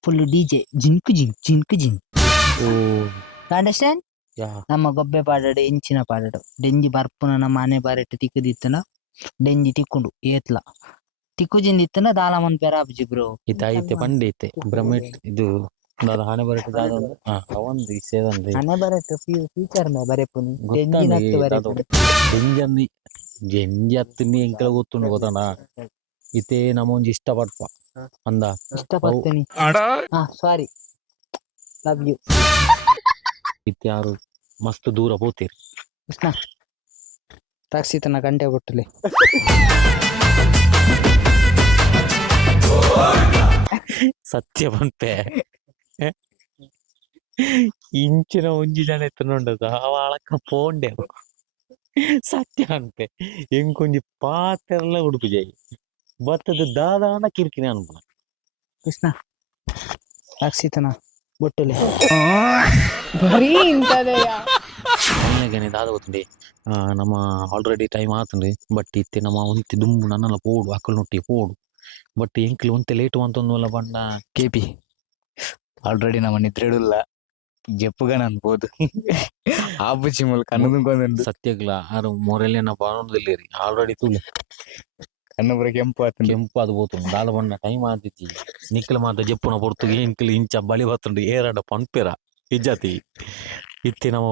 ಫುಲ್ ಡಿಜೆ ಜಿಂಕ್ ಅಂಡರ್ಸ್ಟ್ಯಾಂಡ್ ನಮ್ಮ ಗೊಬ್ಬೆ ಪಾಡಡು ಎಂಚಿನ ಪಾಡಡು ಡೆಂಜಿ ಬರ್ಪುನ ನಮ್ಮ ಮನೆ ಬಾರೆಟ್ಟು ತಿಕ್ಕದಿತ್ತನ ಡೆಂಜಿ ತಿಕ್ಕೊಂಡು ಏತ್ಲ ತಿಕ್ಕುಜಿಂದಿತ್ತನ ದಾಲ ಮನ್ಪೆರ ಆಪುಜಿ ಬ್ರೋ ಇದಾಯ್ತೆ ಪಂಡೆ ಐತೆ ಬ್ರಹ್ಮೆಟ್ ಇದು ಹಣೆ ಬರಟ್ಟು ಅವಂದು ಸೇದಂದ್ರೆ ಹಣೆ ಬರಟ್ಟು ಫ್ಯೂಚರ್ ಮೇ ಬರೆಪುನಿ ಡೆಂಜಿನತ್ತು ಬರೆಪುನಿ ಜಂಜಿ ಹತ್ತಿನಿ ಎಂಕಲ ಗೊತ್ತುಂಡು ಗೊತ್ತಣ್ಣ ಇತ್ತೆ ನಮ್ಮ ಒಂಜಿ ಇಷ್ಟಪಡ್ಪ ಅಂದ ಇಷ್ಟಪಡ್ತೀನಿ ಸಾರಿ ಲವ್ ಯು ಇತ್ತೆ ಯಾರು ಮಸ್ತ್ ದೂರ ಹೋಗ್ತೀರಿ ಕೃಷ್ಣ ರಕ್ಷಿತನ ಗಂಟೆ ಕೊಟ್ಟಲಿ ಸತ್ಯ ಬಂತೆ ಇಂಚಿನ ಒಂಜಿ ಜನ ಎತ್ತನೊಂಡದು ಅವ ಅಳಕ ಪೋಂಡೆ ಸತ್ಯ ಅಂತೆ ಎಂಕೊಂಜಿ ಪಾತೆರ್ಲ ಉಡುಪು ಜೈ ಬತ್ತದ ದಾದಾನ ಕಿರಿಕಿರಿ ಅನ್ಪುನ ಕೃಷ್ಣ ರಕ್ಷಿತನ ಬೊಟ್ಟಲೆ ಒಳ್ಳೆಗೇನೆ ದಾದ ಗೊತ್ತುಂಡಿ ನಮ್ಮ ಆಲ್ರೆಡಿ ಟೈಮ್ ಆತುಂಡು ಬಟ್ ಇತ್ತೆ ನಮ್ಮ ಒಂತಿ ದುಂಬು ನನ್ನಲ್ಲ ಪೋಡು ಅಕ್ಕಲ್ ನೊಟ್ಟಿ ಪೋಡು ಬಟ್ ಎಂಕ್ಲು ಒಂತೆ ಲೇಟ್ ಅಂತಂದುಲ್ಲ ಬಣ್ಣ ಕೆಪಿ ಆಲ್ರೆಡಿ ನಮ್ಮ ನಿದ್ರೆಡುಲ್ಲ ಜಪ್ಪುಗ ಅನ್ಬೋದು ಆಪುಚಿ ಮೂಲಕ ಕಣ್ಣು ಸತ್ಯಗ್ಲ ಆರು ಮೊರೆಲಿನ ಬಾಣದಲ್ಲಿ ಆಲ್ರೆಡಿ ತುಳು ಕಣ್ಣು ಬರ ಕೆಂಪು ಅದು పోతుంది ದಾದ ಬಣ್ಣ ಟೈಮ್ ಆದಿತ್ತಿ ನಿಕ್ಕಲ ಮಾತ ಜಪ್ಪುನ ಪೊರ್ತು ಎಂಕ್ಲು ಇಂಚ ಬಳಿ ಬತ್ತುಂಡು ಏರಾಡ ಪಂಪೆರ ಇಜ್ಜತಿ ಇತ್ತಿ ನಾವು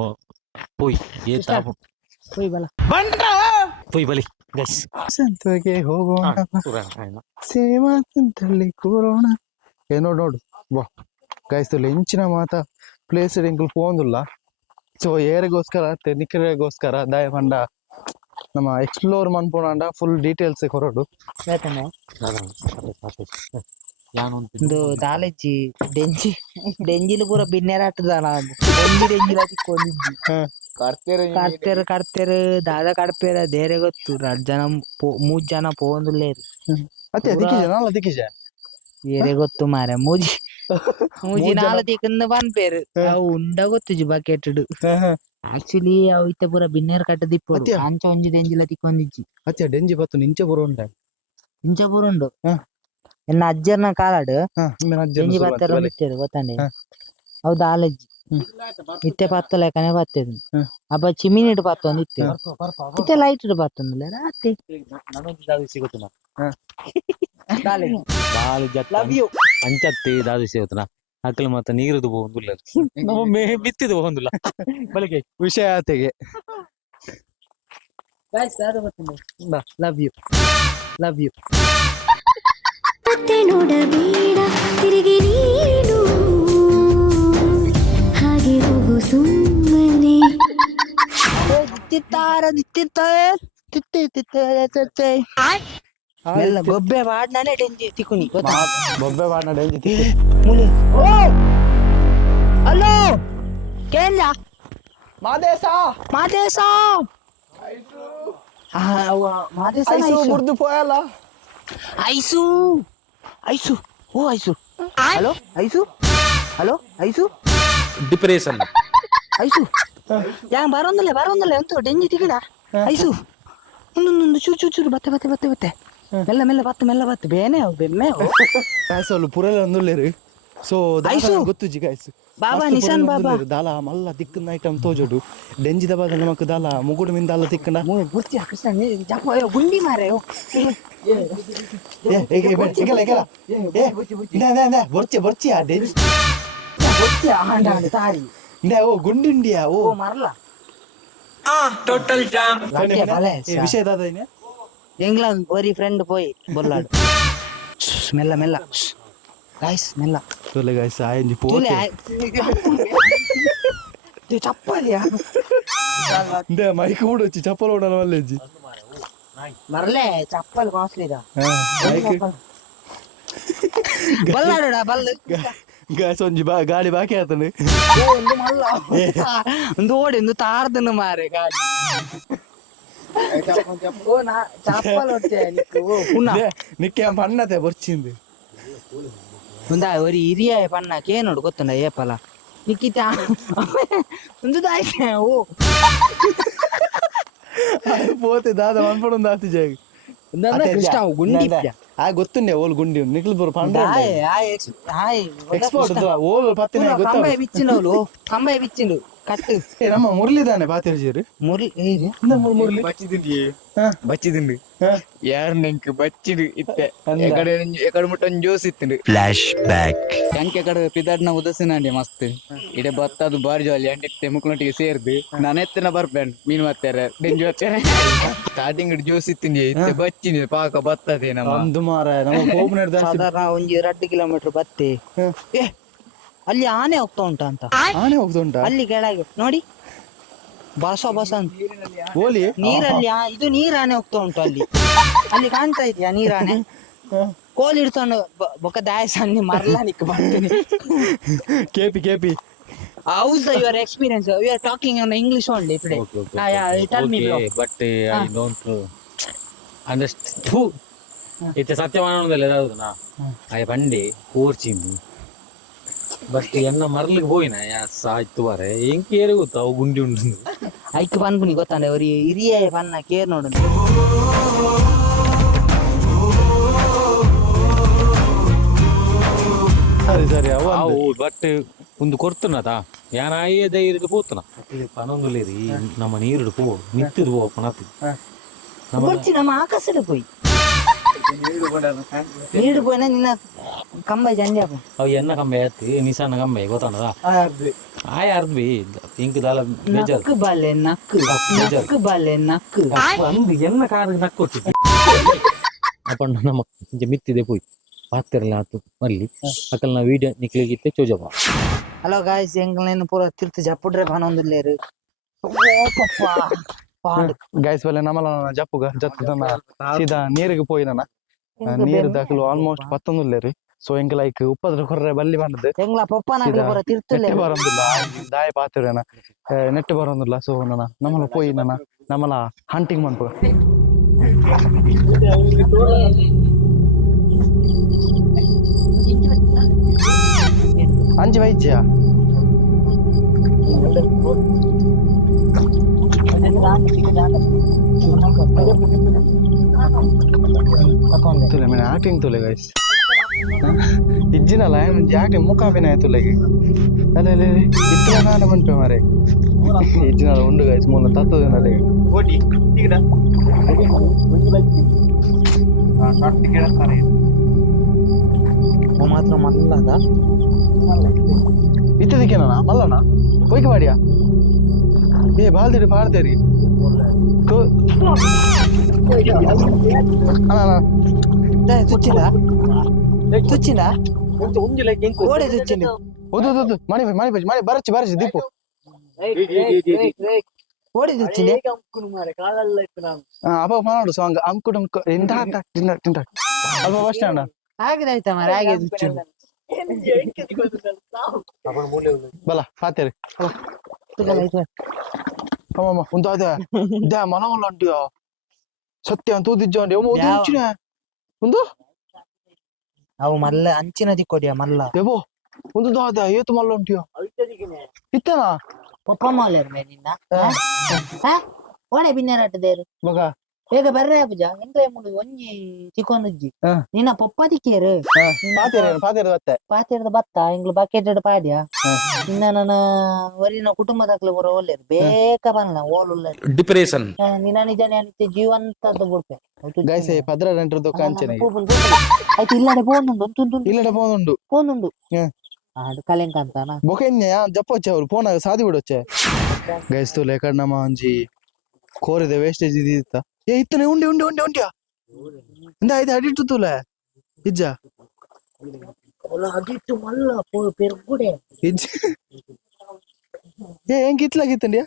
ಪೋಯ್ ಪೋಯ್ ಬಲಿ ಗೈಸ್ ಸಂತಗೆ ಹೋಗೋಣ ಸಿನಿಮಾ ಸಂತಲ್ಲಿ ಕೂರೋಣ ನೋಡು ಬಾ ಗೈಸ್ ಇಂಚಿನ ಮಾತ ಪ್ಲೇಸ್ ಎಂಕಲ್ ಪೋಂದುಲ್ಲ ಸೊ ಏರಿಗೋಸ್ಕರ ನಿಕ್ಕರಿಗೋಸ್ಕರ ದಾಯ ಪಂಡ ನಮ್ಮ ಎಕ್ಸ್ಪ್ಲೋರ್ ಮನ್ಪೋಣ ಫುಲ್ ಡೀಟೇಲ್ಸ್ ಕೊರಡು ಒಂದು ದಾಲೆಜ್ಜಿ ಡೆಂಜಿಲು ಪೂರ ಬಿನ್ನೆರಾಟದಾನ ಒಂದು ಡೆಂಜಿಲ ತಿಕ್ಕೊಂಡಿದ್ದಿ ಕಡ್ತೇರು ದಾದ ಕಡ್ಪೇರ ದೇರೆ ಗೊತ್ತು 2 ಜನ 3 ಜನ ಪೋಂದುಲ್ಲೇರು ಮತ್ತೆ ಅದಕ್ಕೆ ಜನ ಏರೆ ಗೊತ್ತು ಮಾರೆ ಮೂಜಿ 4 ತಿಕ್ಕಂದು ಪನ್ಪೇರು ಅವು ಉಂಡ ಗೊತ್ತು ಬಕೆಟ್ ಆಕ್ಚುಲಿ ಅವು ಇತ್ತ ಪೂರ ಬಿನ್ನೇರ್ ಕಟ್ಟ ದಿಪ್ಪು ಅಂಚ ಒಂಜಿ ಡೆಂಜಿಲ ತಿಕ್ಕೊಂಡಿಜ್ಜಿ ಅತ್ತೆ ಡೆಂಜಿ ಬತ್ತು ನಿಂಚೆ ಪೂರ ಉಂಡ ಇಂಚ ಪೂರ ಉಂಡು ಎನ್ನ ಅಜ್ಜರ್ನ ಕಾಲಾಡು ಡೆಂಜಿ ಬತ್ತಾರ ಬಿಟ್ಟೇರು ಗೊತ್ತಂಡೆ ಅವು ದಾಲಜ್ಜಿ ಇತ್ತೆ ಪತ್ತ ಲೆಕ್ಕನೆ ಬತ್ತೇದು ಅಪ್ಪ ಚಿಮಿನಿಟ್ ಪತ್ತೊಂದು ಇತ್ತೆ ಇತ್ತೆ ಲೈಟ್ ಪತ್ತೊಂದು ರಾತ್ರಿ ಸಿಗುತ್ತನ ಲವ್ ಯು ಅಂಚತ್ತೆ ದಾದ ಸಿಗುತ್ತನ ಅಕ್ಕಲ ಮಾತ ನೀರದು ಹೋಗುದಿಲ್ಲ ನಮ್ಮ ಬಿತ್ತಿದು ಹೋಗುದಿಲ್ಲ ಬಳಿಕೆ ವಿಷಯ ಆತೆಗೆ ಲವ್ ಯು ಮತ್ತೆ ನೋಡಬೇಡ ತಿರುಗಿ ನೀನು ಹಾಗೆ ಹೋಗು ಸುಮ್ಮನೆ ಗೊಬ್ಬೆ ಮಾಡ್ನಾನೆ ಡೆಂಜಿ ತಿಕ್ಕುನಿ ಬೊಬ್ಬೆ ಬಾಣ ಡೆಂಜಿ ಮುಲಿ ಓ ಹಲೋ ಕೇಂದ್ರ ಮಾದೇಶ ಐಸು ಮುರಿದು ಪೋಯಲ್ಲ ಐಸು ಐಸು ಓ ಐಸು ಹಲೋ ಐಸು ಹಲೋ ಐಸು ಡಿಪ್ರೆಷನ್ ಐಸು ಯಾ ಬರೋಂದಲ್ಲ ಎಂತ ಡೆಂಜಿ ತಿಗಡ ಐಸು ಒಂದೊಂದು ಚೂರು ಚೂರು ಬತ್ತೆ ಮೆಲ್ಲ ಬತ್ತು ಬೇನೆ ಬೆಮ್ಮೆ ಗಾಯ್ಸ್ వాళ్ళు ಪುರಲ್ಲ ಒಂದುಲ್ಲೇರು ಸೊ ಐಸು. ಗೊತ್ತುಜಿ ಗಾಯ್ಸ್ ಬಾಬಾ ನಿಶಾನ್ ಬಾಬಾ ದಾಲ ಮಲ್ಲ ತಿಕ್ಕನ ಐಟಮ್ ತೋಜೋಡು ಡೆಂಜಿದ ಬಾದ ನಮಕ್ ದಾಲ ಮುಗುಡು ಮಿಂದ ದಾಲ ತಿಕ್ಕಂಡ ಬುರ್ತಿಯ ಕೃಷ್ಣ ಜಪ ಗುಂಡಿ ಮಾರೆ ಬರ್ಚಿಯ ಡೆಂಜಿ ಬುರ್ತಿಯ ಹಾಂಡ ತಾರಿ ಓ ಗುಂಡಿಂಡಿಯಾ ಓ ಮರಲ ವಿಷಯ ದಾದ ಎಂಗ್ಲ ಒರಿ ಫ್ರೆಂಡ್ ಪೋಯಿ ಬೊಲ್ಲಾಡು ಮೆಲ್ಲ ಗಾಯ್ಸ್ ಮೆಲ್ಲ ತೋಲೆ ಗಾಯ್ಸ್ ಆಯಂಜಿ ಪೋತೆ ಚಪ್ಪಲಿಯಾ ಇಂದೆ ಮೈಕ್ ಕೂಡ వచ్చి ಚಪ್ಪಲ್ ಓಡನ ವಲ್ಲೆಜಿ ಮರಲೆ ಚಪ್ಪಲ್ ಕಾಸ್ಟ್ಲಿದ ಮೈಕ್ ಬಲ್ಲಾಡೋಡ ಬಲ್ಲು ಗಾಯ್ಸ್ ಒಂಜಿ ಗಾಡಿ ಬಾಕಿ ಆತನೆ ಒಂದು ಮಲ್ಲ ಒಂದು ಓಡಿ ಒಂದು ತಾರ್ದನು ಮಾರೆ ಗಾಡಿ ಓ ನಾ ಚಪ್ಪಲ್ ಹೊಟ್ಟೆ ನಿಕ್ಕು ಪುನಃ ನಿಕ್ಕೆ ಪಣ್ಣತೆ ಬರ್ಚಿಂದು ಒಂದಾ ಒರಿ ಹಿರಿಯ ಪನ್ನಕ್ಕೆ ನೋಡು ಗೊತ್ತುಂಡ ಏಪಲ ನಿಕ್ಕಿತ ಒಂದು ದಾಯ್ತೆ ಓ పోతే దాదా మనపడు దాతి జాగి ಕೃಷ್ಣ ಗುಂಡಿ ಗೊತ್ತುಂಡೆ ಓಲ್ ಗುಂಡಿ ನಿಖಿಲ್ ಬರು పండ ಹಾಯ್ ಎಕ್ಸ್ಪೋರ್ಟ್ ಓಲ್ ಪತ್ತಿನ ಗೊತ್ತ ಕಂಬೆ ಬಿಚ್ಚಿನವಳು ಕಂಬೆ ಬಿಚ್ಚಿಂಡು ಕಟ್ಟು ನಮ್ಮ ಮುರಳಿದಾನೆ ಪಾತಿರ್ಜೀರು ಮುರಳಿ ಬಚ್ಚಿದಿಂಡು ಯಾರು ನೆಂಕ್ ಬಚ್ಚಿಡು ಇತ್ತೆ ಎಕಡೆ ಮುಟ್ಟೊಂದು ಜ್ಯೂಸ್ ಇತ್ತು ಫ್ಲಾಶ್ ಬ್ಯಾಕ್ ಟ್ಯಾಂಕ್ ಎಕಡೆ ಪಿದಾಡ್ನ ಉದಸಿನ ಮಸ್ತ್ ಇಡೆ ಬತ್ತದು ಬಾರಿ ಜಾಲಿ ಅಂಟಿತ್ತೆ ಮುಕ್ಳೊಟ್ಟಿಗೆ ಸೇರ್ದು ನಾನು ಎತ್ತಿನ ಬರ್ಬೇನ್ ಮೀನು ಮಾಡ್ತಾರೆ ಡೆಂಜು ಹಚ್ಚಾರೆ ಸ್ಟಾರ್ಟಿಂಗ್ ಜ್ಯೂಸ್ ಇತ್ತಿಂಡಿ ಇತ್ತೆ ಬಚ್ಚಿನಿ ಪಾಕ ಬತ್ತದೆ ನಮ್ಮ ಒಂದು ಮಾರ ನಮ್ಮ ಕೋಪನ ಸಾಧಾರಣ ಒಂಜಿ 2 ಕಿಲೋಮೀಟರ್ ಬತ್ತೆ ಏ ಅಲ್ಲಿ ಆನೆ ಹೋಗ್ತಾ ಉಂಟಾ ಅಂತ ಆನೆ ಹೋಗ್ತುಂಟಾ ಅಲ್ಲಿ ಕೆಳಗೆ ನೋಡಿ ಬಸ ಅಂತ ಓಲಿ ನೀರಲ್ಲಿ ಇದು ನೀರಾನೆ ಹೋಗ್ತಾ ಉಂಟು ಅಲ್ಲಿ ಕಾಣ್ತಾ ಇದೆಯಾ ನೀರಾನೆ ಕೋಲ್ ಇಡ್ಕೊಂಡು ಬೊಕ್ಕ ದಾಯ ಸಣ್ಣ ಮರಲ ನಿಕ್ ಬರ್ತೀನಿ KP how's your experience we are talking in English only today tell me but I don't understand ಇತ್ತೆ ಸತ್ಯವಾನದಲ್ಲಿ ಏನಾದ್ರು ಆಯ ಬಂಡೆ ಕೋರ್ಚಿಂದು ಬಟ್ ಎನ್ನ ಮರಲಿಗೆ ಹೋಯಿನ ಸಾಯ್ತು ಬಾರೆ ಹೆಂಗ್ ಕೇರಿ ಗೊತ್ತಾ ಅವು ಗುಂಡಿ ಉಂಡು ಐಕ್ ಪನ್ಪುನಿ ಗೊತ್ತಾಂಡೆ ಅವ್ರಿ ಹಿರಿಯ ಪನ್ನ ಕೇರ್ ನೋಡು ಸರಿ ಅವು ಬಟ್ ಒಂದು ಕೊರ್ತನದ ಯಾನ ಆಯ್ಯ ಧೈರ್ಯದ ಪೋತನ ಪನೊಂದುಲೇರಿ ನಮ್ಮ ನೀರು ಪೋ ನಿಂತಿದ್ದು ಪೋ ಪಣತಿ ನಮ್ಮ ಆಕಾಶದ ಪೋಯಿ ನೀಡು ಪೋಯ್ನ ನಿನ್ನ ಕಂಬ ಜಂಜ ಅವು ಎನ್ನ ಕಂಬ ಆಯ್ತು ನಿಸಾನ ಕಂಬ ಗೊತ್ತಾನದ ಆಯ ಅರ್ಧ ಬಿ ಇಂಕ್ ದಾಲ ಬೇಜಾರು ನಕ್ಕು ಬಾಲೆ ನಕ್ಕು ಅಂದು ಎನ್ನ ಕಾರ್ ನಕ್ಕೊಟ್ಟು ಅಪ್ಪಣ್ಣ ನಮ್ಮ ಮಿತ್ತಿದೆ ಪೋಯ್ ಪಾತಿರಲ್ಲ ಆತು ಅಲ್ಲಿ ಅಕಲ್ ನಾ ವಿಡಿಯೋ ನಿಕ್ಲಿಗಿತ್ತೆ ಚೋಜಪ್ಪ ಹಲೋ ಗಾಯ್ಸ್ ಎಂಗ್ಲೇನು ಪೂರ ತಿರ್ತು ಜಪ್ಪುಡ್ರೆ ಬಾನೊಂದುಲ್ಲೇರು ಗೈಸ್ ವಲ್ಲ ನಮ್ಮಲ ಜಪ್ಪುಗ ಜತ್ತನ ಸೀದಾ ನೀರಿಗೆ ಪೋಯಿ ನನ್ನ ನೀರು ದಾಖಲು ಆಲ್ಮೋಸ್ಟ್ 11 ಲೇರಿ ಸೊ ಎಂಗ್ ಲೈಕ್ ಉಪ್ಪದ್ರ ಕೊರ್ರೆ ಬಲ್ಲಿ ಬಂದದ್ದು ಎಂಗ್ಲ ಪಪ್ಪನಾಗ್ಲಿ ಪೂರ ತಿರ್ತುಲೆ ಬರಂದಿಲ್ಲ ದಾಯ ಪಾತಿರೇನ ನೆಟ್ ಬರಂದಿಲ್ಲ ಸೊ ನನ್ನ ನಮ್ಮಲ ಪೋಯಿ ನನ್ನ ನಮ್ಮಲ ಹಂಟಿಂಗ್ ಮಾಡ್ಪುಗ ಅಂಜಿ ವೈದ್ಯ ತುಲೆ ಮೇನೆ ಆಕ್ಟಿಂಗ್ ತುಲೆ ಗೈಸ್ ಇಜ್ಜಿನಲ್ಲ ಮುಂಚೆ ಆಕ್ಟಿಂಗ್ ಮುಖಾಭಿನಯ ತುಲೆಗೆ ಅಲ್ಲ ಇತ್ತಿನ ನಾಡ ಬಂಟು ಮಾರೆ ಇಜ್ಜಿನಲ್ಲ ಉಂಡು ಗೈಸ್ ಮೂಲ ತತ್ತದ ನಲೆಗೆ ಮಾತ್ರ ಮಲ್ಲದ ಇತ್ತದಕ್ಕೇನ ಮಲ್ಲನ ಹೋಯ್ಕೆ ಮಾಡಿಯಾ ಏ ಬಾಳ್ದಿರಿ ಬಾಳ್ದೇರಿ ತುಚ್ಚಿಲ್ಲ ಓಡೆ ತುಚ್ಚಿಲ್ಲ ಹೌದು ಮಾಡಿ ಬರಚ್ಚಿ ದೀಪು ಓಡಿ ತುಚ್ಚಿಲ್ಲ ಅಪ್ಪ ಮಾಡು ಸೊ ಹಂಗ ಅಂಕುಡ ತಿಂಟ ಅಲ್ಪ ಬಸ್ ಸ್ಟ್ಯಾಂಡ್ ಆಗಿದೆ ಆಯ್ತಾ ಮಾರ ಹಾಗೆ ತುಚ್ಚು ಬಲ ಫಾತೇರಿ ಅಮ್ಮ ಒಂದು ಅದೇ ಮನ ಉಂಟು ಸತ್ಯ ಅಂತ ಓದಿಜ್ಜ ಒಂದು ಅವು ಮಲ್ಲ ಅಂಚಿನ ದಿಕ್ಕೋಡಿಯ ಮಲ್ಲ ದೇವೋ ಒಂದು ದಾದ ಏತು ಮಲ್ಲ ಉಂಟಿಯೋ ಇತ್ತನಾ ಪಪ್ಪ ಮಾಲೇರು ಮೇನಿಂದ ಓಣೆ ಬಿನ್ನೆರಟ್ಟದೇರು ಮಗ ಬೇಗ ಬರ್ರೆ ಪೂಜ ಎಂಕ್ಲೆ ಮುಡು ಒಂಜಿ ಚಿಕೊಂದುಜ್ಜಿ ಹಾ. ನಿನ್ನ ಪಪ್ಪ ದಿಕ್ಕೇರು ಪಾತೇರ ಮತ್ತೆ ಪಾತಿರದ ಬತ್ತ ಎಂಗ್ಲು ಬಕೆಟ್ ಪಾಡ್ಯ ಇನ್ನ ನನ್ನ ಒರಿನ ಕುಟುಂಬದಕ್ಲು ಬರೋ ಒಳ್ಳೆರು ಬೇಕ ಬನ್ನ ಓಲ್ ಡಿಪ್ರೆಷನ್ ನಿನ್ನ ನಿಜನೇ ಅನಿತ್ಯ ಜೀವಂತದ್ದು ಬಿಡ್ಪೆ ಗೈಸೆ ಪದ್ರ ರೆಂಟ್ರದ್ದು ಕಾಂಚನೆ ಆಯ್ತು ಇಲ್ಲಡೆ ಫೋನುಂಡು ಒಂತುಂಟು ಇಲ್ಲಡೆ ಫೋನುಂಡು ಫೋನುಂಡು ಹಾ. ಅದು ಕಲೆಂಕ ಅಂತಾನ ಬೊಕೆನ್ಯ ಜಪ್ಪೊಚ್ಚೆ ಅವ್ರು ಫೋನ್ ಸಾದಿ ಬಿಡೊಚ್ಚೆ ಗೈಸ್ ತುಲೆ ಕಣ್ಣಮ್ಮ ಒಂಜಿ ಕೋರಿದ ವೇಸ್ಟೇಜ್ ಇದಿತ್ತ ಏ ಇತ್ತನೆ ಉಂಡೆ ಉಂಡೆ ಉಂಡೆ ಉಂಡ್ಯಾ ಇಂದ ಐದು ಅಡಿಟ್ಟು ತುಲೆ ಇಜ್ಜ ಅದಿಟ್ಟು ಮಲ್ಲ ಪೆರ್ಗುಡೆ ಇಜ್ಜ ఏ ఏం గిట్లాగిత్తండి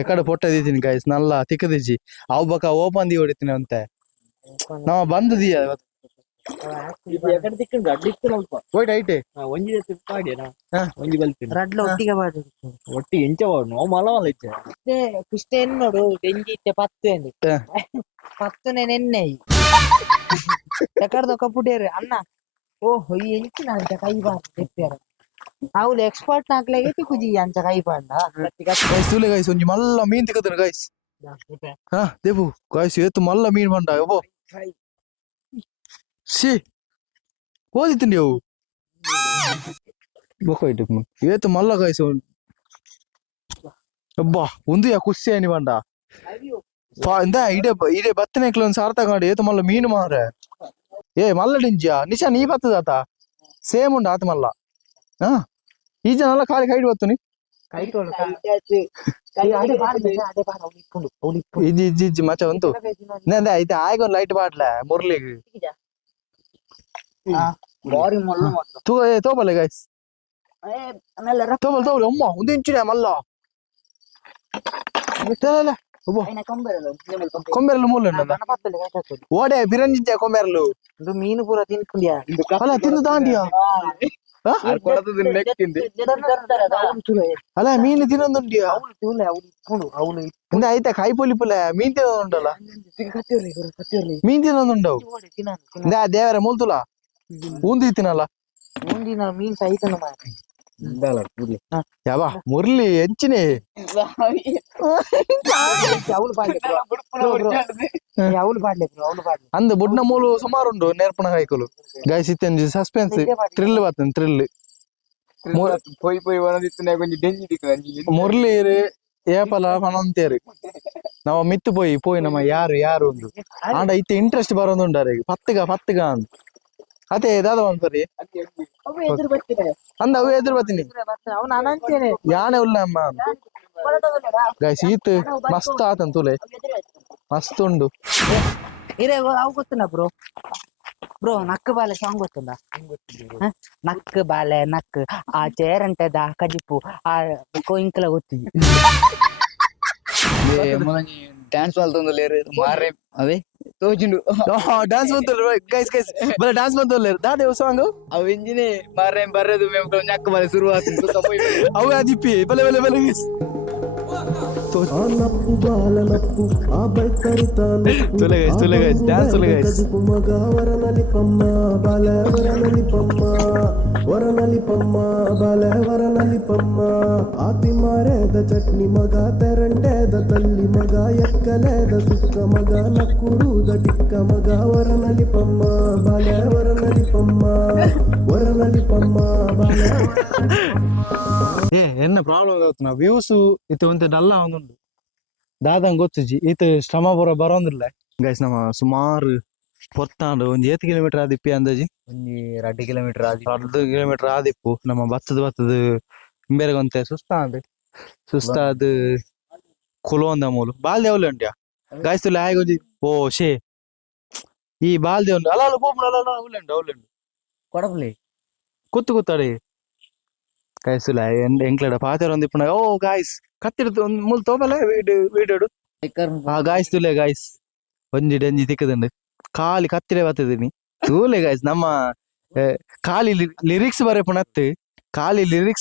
ఎక్కడ పొట్ట తీసింది గైస్ నల్ల తిక్కదిచ్చి అవు బక ఓపెన్ ది ಹೊಡಿತೀನಿ ಅಂತೆ ನಾವು ಬಂದದಿ ಎಕಡೆ ತಿಕ್ಕೊಂಡು ಅಡ್ಡಿತ್ತು ಸ್ವಲ್ಪ ಹೋಯ್ಟ್ ಐಟೆ ಒಂಜಿ ಪಾಡ್ಯನಾ ಒಂಜಿ ಬಲ್ತೀನಿ ರಡ್ಲ ಒಟ್ಟಿಗೆ ಮಾಡಿ ಒಟ್ಟಿ ಎಂಚ ಮಾಡು ನಾವು ಮಲ ಮಲ ಇಚ್ಚೆ ಇಷ್ಟೇ ನೋಡು ಬೆಂಜಿ ಇಟ್ಟೆ ಪತ್ತು ಎಂದು ಪತ್ತು ನೆನ್ನೆ ಎಕಡ್ದ ಕಪ್ಪುಟೇರು ಅಣ್ಣ ಓಹ್ ಈ ಎಂಚಿನ ಅಂಚ ಕೈ ಬಾರ್ದು ತೆಪ್ಪ್ಯಾರ ಅವ್ಲು ಎಕ್ಸ್ಪರ್ಟ್ ನಾಕ್ಲೆಗೆ ತಿಕ್ಕುಜಿ ಅಂಚ ಕೈ ಬಾಂಡ ಗೈಸ್ ತುಲೆ ಗೈಸ್ ಒಂಜಿ ಮಲ್ಲ ಮೀನ್ ತಿಕ್ಕದನ ಗೈಸ್ ಹಾ ದೇವು ಗೈಸ್ ಏತು ಮಲ್ಲ ಮೀನ್ ಬಂಡ ಯಬ್ಬೋ ಸಿ ಓದಿತ್ತಂಡಿ ಅವು ಬೊಕೋಯ್ತು ಏತು ಮಲ್ಲ ಗೈಸ್ ಅಬ್ಬಾ ಒಂದು ಯಾ ಖುಷಿ అని ಬಂಡ ಇಂದ ಇಡೆ ಬತ್ತನೆಕ್ಲ ಒಂದು ಸಾರ್ಥ ಕಾಡಿ ಏತು ಮಲ್ಲ ಮೀನು ಮಾರೆ ఏ మల్ల డింజా నిషా నీ పత్తు దాత సేమ్ ఉండ ఆత మల్ల ఈ జనాల ఖాళీ కైట్ వత్తుని ఇజ్జి ఇజ్జి ఇజ్జి మచ్చ వంತು ನಂದೆ ಐತೆ ಆಯ್ಗೊಂದು ಲೈಟ್ ಬಾಟ್ಲೆ ಮುರ್ಲಿಗೆ ತೋಬಲೆ ಗೈಸ್ ತೋಬಲ್ ಅಮ್ಮ ಒಂದು ಇಂಚಿನ ಮಲ್ಲ ಕೊಂಬೆರಲು ಮೂಲ ಓಡೆ ಬಿರಂಜಿದ್ಯಾ ಕೊಂಬೆರಲು ಇದು ಮೀನು ಪೂರ ತಿನ್ಕೊಂಡ್ಯಾ ಅಲ್ಲ ತಿಂದು ತಾಂಡಿಯಾ ಅಲ್ಲ ಮೀನು ತಿನ್ನೊಂದುಂಡಿಯಾ ಇಂದ ಐತೆ ಕಾಯಿ ಪೊಲಿ ಪುಲೆ ಮೀನ್ ತಿನ್ನೋದುಂಟಲ್ಲ ಮೀನ್ ತಿನ್ನೋದುಂಡವು ಇಂದ ದೇವರ ಮೂಲ್ತುಲ ಊಂದಿ ತಿನ್ನಲ್ಲ ಮೀನ್ ಸಹಿತನ ಯಾವ ಮುರ್ಲಿ ಹೆಂಚಿನೇ ಅವಳು ಪಾಡ್ಲೆ ಅಂದ ಬುಡ್ನ ಮೂಲು ಸುಮಾರು ಉಂಡು ನೇರ್ಪಣ ಕಾಯ್ಕಲು ಗೈಸ್ ಇತ್ತಂಜಿ ಸಸ್ಪೆನ್ಸ್ ಥ್ರಿಲ್ ಬರ್ತನ್ ಥ್ರಿಲ್ ಪೊಯ್ ಪೊಯ್ ಒಂದಿತ್ತು ಕೊಂಚ ಡೆಂಜಿ ದಿಕ್ಕ ಮುರ್ಲಿ ಏಪಲ ಪಣಂತೇರು ನಾವ್ ಮಿತ್ತು ಪೋಯಿ ನಮ್ಮ ಯಾರು ಒಂದು ಆಂಡ ಇತ್ತೆ ಇಂಟ್ರೆಸ್ಟ್ ಬರೋದುಂಡಾರೆ ಪತ್ತಗ ಅಂತ ಅದೇ ದಾದ ಒಂದ್ಸರಿ ಅಂದ ಅವು ಎದುರು ಬರ್ತೀನಿ ಯಾನೆ ಉಲ್ಲ ಅಮ್ಮ ಗೈಸ್ ಈತ್ ಮಸ್ತ್ ಆತನ್ ತುಲೆ ಮಸ್ತ್ ಉಂಡು ಇರೇ ಅವು ಗೊತ್ತಲ್ಲ ಬ್ರೋ ನಕ್ಕು ಬಾಲೆ ಸಾಂಗ್ ಗೊತ್ತಲ್ಲ ನಕ್ಕು ಬಾಲೆ ನಕ್ಕು ಆ ಚೇರಂಟದ ಕಜಿಪು ಆ ಇಂಕಲ ಗೊತ್ತಿದ್ದಿ ಡ್ಯಾನ್ಸ್ ವಾಲ್ತೊಂದು ಲೇರು ಮಾರೆ ಅವೇ ತೋಜಿಂಡು డాన్స్ ಬಂತಲ್ಲ ಗೈಸ್ ಬಲ డాన్స్ ಬಂತಲ್ಲ ದಾದೆ ಸಾಂಗ್ ಅವು ಇಂಜಿನೇ ಮಾರೆ ಬರದು మేము ನಕ್ಕು ಬಾಲೆ ಶುರು ಆತು ಅವು ಅದಿಪ್ಪಿ ಬಲೆ ಗೈಸ್ ನಪ್ಪು ಬಾಲ ನಪ್ಪು ಆ ತುಲೆ ಗೈಸ್ ಡ್ಯಾನ್ಸ್ ತುಲೆ ಗೈಸ್ ಮಗ ವರನಲಿಪಮ್ಮ ಬಾಲ ವರನಲಿಪಮ್ಮ ಬಾಲ ವರನಲಿಪಮ್ಮ ಆತಿ ಮಾರೇದ ಚಟ್ನಿ ಮಗ ತೆರಂಡೇದ ತಲ್ಲಿ ಮಗ ಎಕ್ಕಲೇದ ಸುಕ್ಕ ಮಗ ನಕ್ಕುರುದ ಟಿಕ್ಕ ಮಗ ವರನಲಿಪಮ್ಮ ಬಾಲ ವರನಲಿಪಮ್ಮ ಬಾಲ ಎನ್ನ ಪ್ರಾಬ್ಲಮ್ అవుతున్నా వ్యూస్ ಇತ್ತು ಒಂತ ಡಲ್ಲ ಒಂದುಂಡು ದಾದಂಗ್ ಗೊತ್ತುಜಿ ಈತ ಶ್ರಮ ಪೂರ ಬರೋಂದಿಲ್ಲ ಗೈಸ್ ನಮ್ಮ ಸುಮಾರು ಪೊತ್ತಾಂಡು ಒಂಜಿ 7 ಕಿಲೋಮೀಟರ್ ಆದಿಪ್ಪಿ ಅಂದಾಜಿ ಒಂಜಿ 2 ಕಿಲೋಮೀಟರ್ ಆದಿ 2 ಕಿಲೋಮೀಟರ್ ಆದಿಪ್ಪು ನಮ್ಮ ಬತ್ತದ ಇಂಬೇರೆಗೊಂತೆ ಸುಸ್ತಾದ್ ಕುಲೋಂದ ಮೂಲು ಬಾಲ್ದೆ ಅವಲೆ ಉಂಟ್ಯಾ ಗೈಸ್ ತುಲೆ ಹಾಗೆ ಒಂಜಿ ಓ ಶೇ ಈ ಬಾಲ್ದೆ ಉಂಡು ಅಲ್ಲ ಪೋಪುಡು ಅಲ್ಲ ಅವಲೆಂಡು ಕೊಡಪುಲಿ ಕೂತಾಡಿ ಗೈಸ್ ತುಲೆ ಎಂಕ್ಲೆಡ ಪಾತೆರ ಒಂದಿಪ್ಪುನ ಓ ಗೈಸ್ ಕತ್ತಿಡ್ದು ಒಂದು ಮೂಲ್ ತೋಪಲೆ ವೀಡಿಯೋಡು ಗಾಯ್ಸ್ ತುಲೆ ಗಾಯ್ಸ್ ಒಂಜಿ ಡೆಂಜಿ ತಿಕ್ಕದಂಡು ಖಾಲಿ ಕತ್ತಿಡೆ ಬರ್ತದೀನಿ ತೂಲೆ ಗಾಯ್ಸ್ ನಮ್ಮ ಖಾಲಿ ಲಿರಿಕ್ಸ್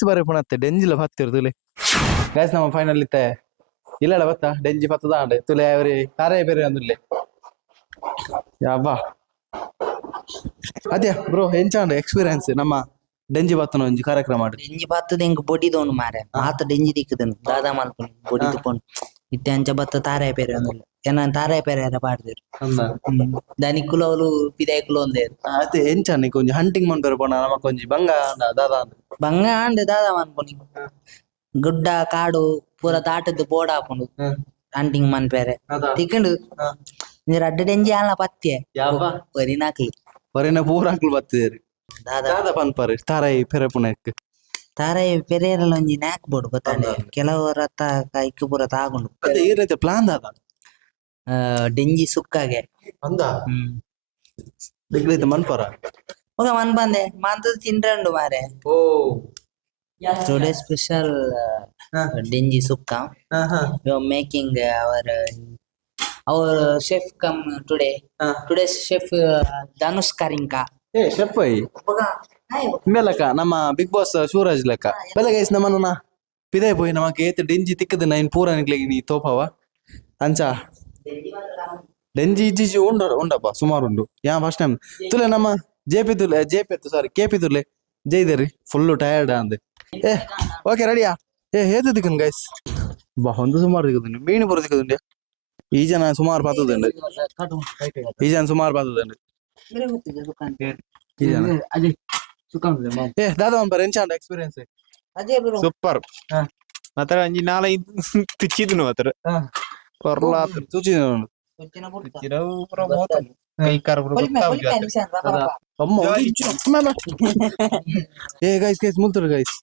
ಬರೆಪುಣತ್ತೆ ಡೆಂಜಿಲ ಬತ್ತಿರು ತೂಲೆ ಗಾಯ್ಸ್ ನಮ್ಮ ಫೈನಲ್ ಇತ್ತೆ ಇಲ್ಲಡ ಬತ್ತ ಡೆಂಜಿ ಪತ್ತದ ಆಂಡೆ ತುಲೆ ಅವರಿ ತಾರೇ ಬೇರೆ ಅಂದುಲ್ಲೆ ಯಾಬ್ಬಾ ಅದೇ ಬ್ರೋ ಎಂಚಾಂಡೆ ಎಕ್ಸ್ಪೀರಿಯನ್ಸ್ ನಮ್ಮ ಡೆಂಜಿ ಬತ್ತನ ಒಂಜಿ ಕಾರ್ಯಕ್ರಮ ಮಾಡಿ ಡೆಂಜಿ ಬತ್ತದ ಹೆಂಗ್ ಬೊಡಿ ತಗೊಂಡು ಮಾರೆ ಮಾತ ಡೆಂಜಿ ದಿಕ್ಕದನು ದಾದಾ ಮಲ್ಪನು ಬೊಡಿ ತುಕೊಂಡು ಇತ್ತೆ ಅಂಚ ಬತ್ತ ತಾರಾಯ ಪೇರೆ ಅಂದಿಲ್ಲ ಏನ ತಾರಾಯ ಪೇರೆ ಪಾಡ್ದೇರು దానికి కులవులు పిదాయి కులం ఉంది అయితే ఎంచాని కొంచెం హంటింగ్ మన్పేరు పోనా నమ కొంచెం బంగా దాదా బంగా అండి దాదా అనుకోని గుడ్డ కాడు పూర దాటದ್ದು ಬೋರ್ಡ್ ಹಾಕೊಂಡು ಹಂಟಿಂಗ್ ಮನ್ಪೇರೆ ತಿಕ್ಕಂಡು ನೀರು ಅಡ್ಡಡೆಂಜಿ ಆಲ ಪತ್ಯೆ ಪರಿನಾಕ್ಲಿ ಪರಿನ ಪೂರಾಕ್ಲು ಬತ್ತಿದೇರಿ ದಾದಾ ಪನ್ಪಾರಿ ತಾರಾಯಿ ಪೆರಪುನಕ್ಕೆ ತಾರಾಯಿ ಪೆರೇರಲ್ಲ ಒಂಜಿ ನಾಕ್ ಬೋರ್ಡ್ ಗೊತ್ತಾಂಡೆ ಕೆಲವರ ಇಕ್ಕು ಪೂರ ತಾಗೊಂಡು ಅದೇ ಈ ರೀತಿ ಪ್ಲಾನ್ ದಾದಾ ಡೆಂಜಿ ಸುಕ್ಕಾಗೆ ಅಂದ ಡಿಗ್ರಿ ಮನ್ಪಾರ ಹೋಗ ಮನ್ ಬಂದೆ ಮಂತದ ತಿಂಡ್ರಂಡು ಮಾರೆ ಓ ಟುಡೇ ಸ್ಪೆಷಲ್ ಡೆಂಜಿ ಸುಕ್ಕ making our chef come today chef Dhanush Karinka ಏ ಶೆಫ್ ಐ ಮೇಲಕ ನಮ್ಮ ಬಿಗ್ ಬಾಸ್ ಶಿವರಾಜ್ ಲೆಕ್ಕ ಬೆಳಗೈಸ್ ನಮ್ಮನ್ನ ಪಿದೆ ಪೋಯಿ ನಮಗೆ ಏತ್ ಡೆಂಜಿ ತಿಕ್ಕದ ನೈನ್ ಪೂರ ನಿಕ್ಲಿಗೆ ನೀ ತೋಪವ ಅಂಚ ಡೆಂಜಿ ಇಜ್ಜಿ ಉಂಡಪ್ಪ ಸುಮಾರು ಉಂಡು ಯಾ ಫಸ್ಟ್ ಟೈಮ್ ತುಲೆ ನಮ್ಮ ಕೆಪಿ ತುಲೆ ಜೈದೇರಿ ಫುಲ್ಲು ಟಯರ್ಡ್ ಅಂದೆ ಏ ಓಕೆ ರೆಡಿಯಾ ಏ ಹೇದು ದಿಕ್ಕನ್ ಗೈಸ್ ಬಾ ಒಂದು ಸುಮಾರು ದಿಕ್ಕದುಂಡು ಮೀನು ಬರೋ ದಿಕ್ಕದುಂಡೆ ಈ ಜನ ಸುಮಾರು ಪಾತದುಂಡು ಏ ದಾದಾ ಒಂದು ಎಂಚಾಂಡ ಎಕ್ಸ್ಪೀರಿಯನ್ಸ್ ಸೂಪರ್ ಮಾತ್ರ ಅಂಜಿ ನಾಳೆ ತುಚ್ಚಿದ್ನು ಮಾತ್ರ ಕೊರ್ಲಾ ಸೂಚಿನ ಏ ಗೈಸ್ ಗೈಸ್ ಮುಲ್ತರು ಗೈಸ್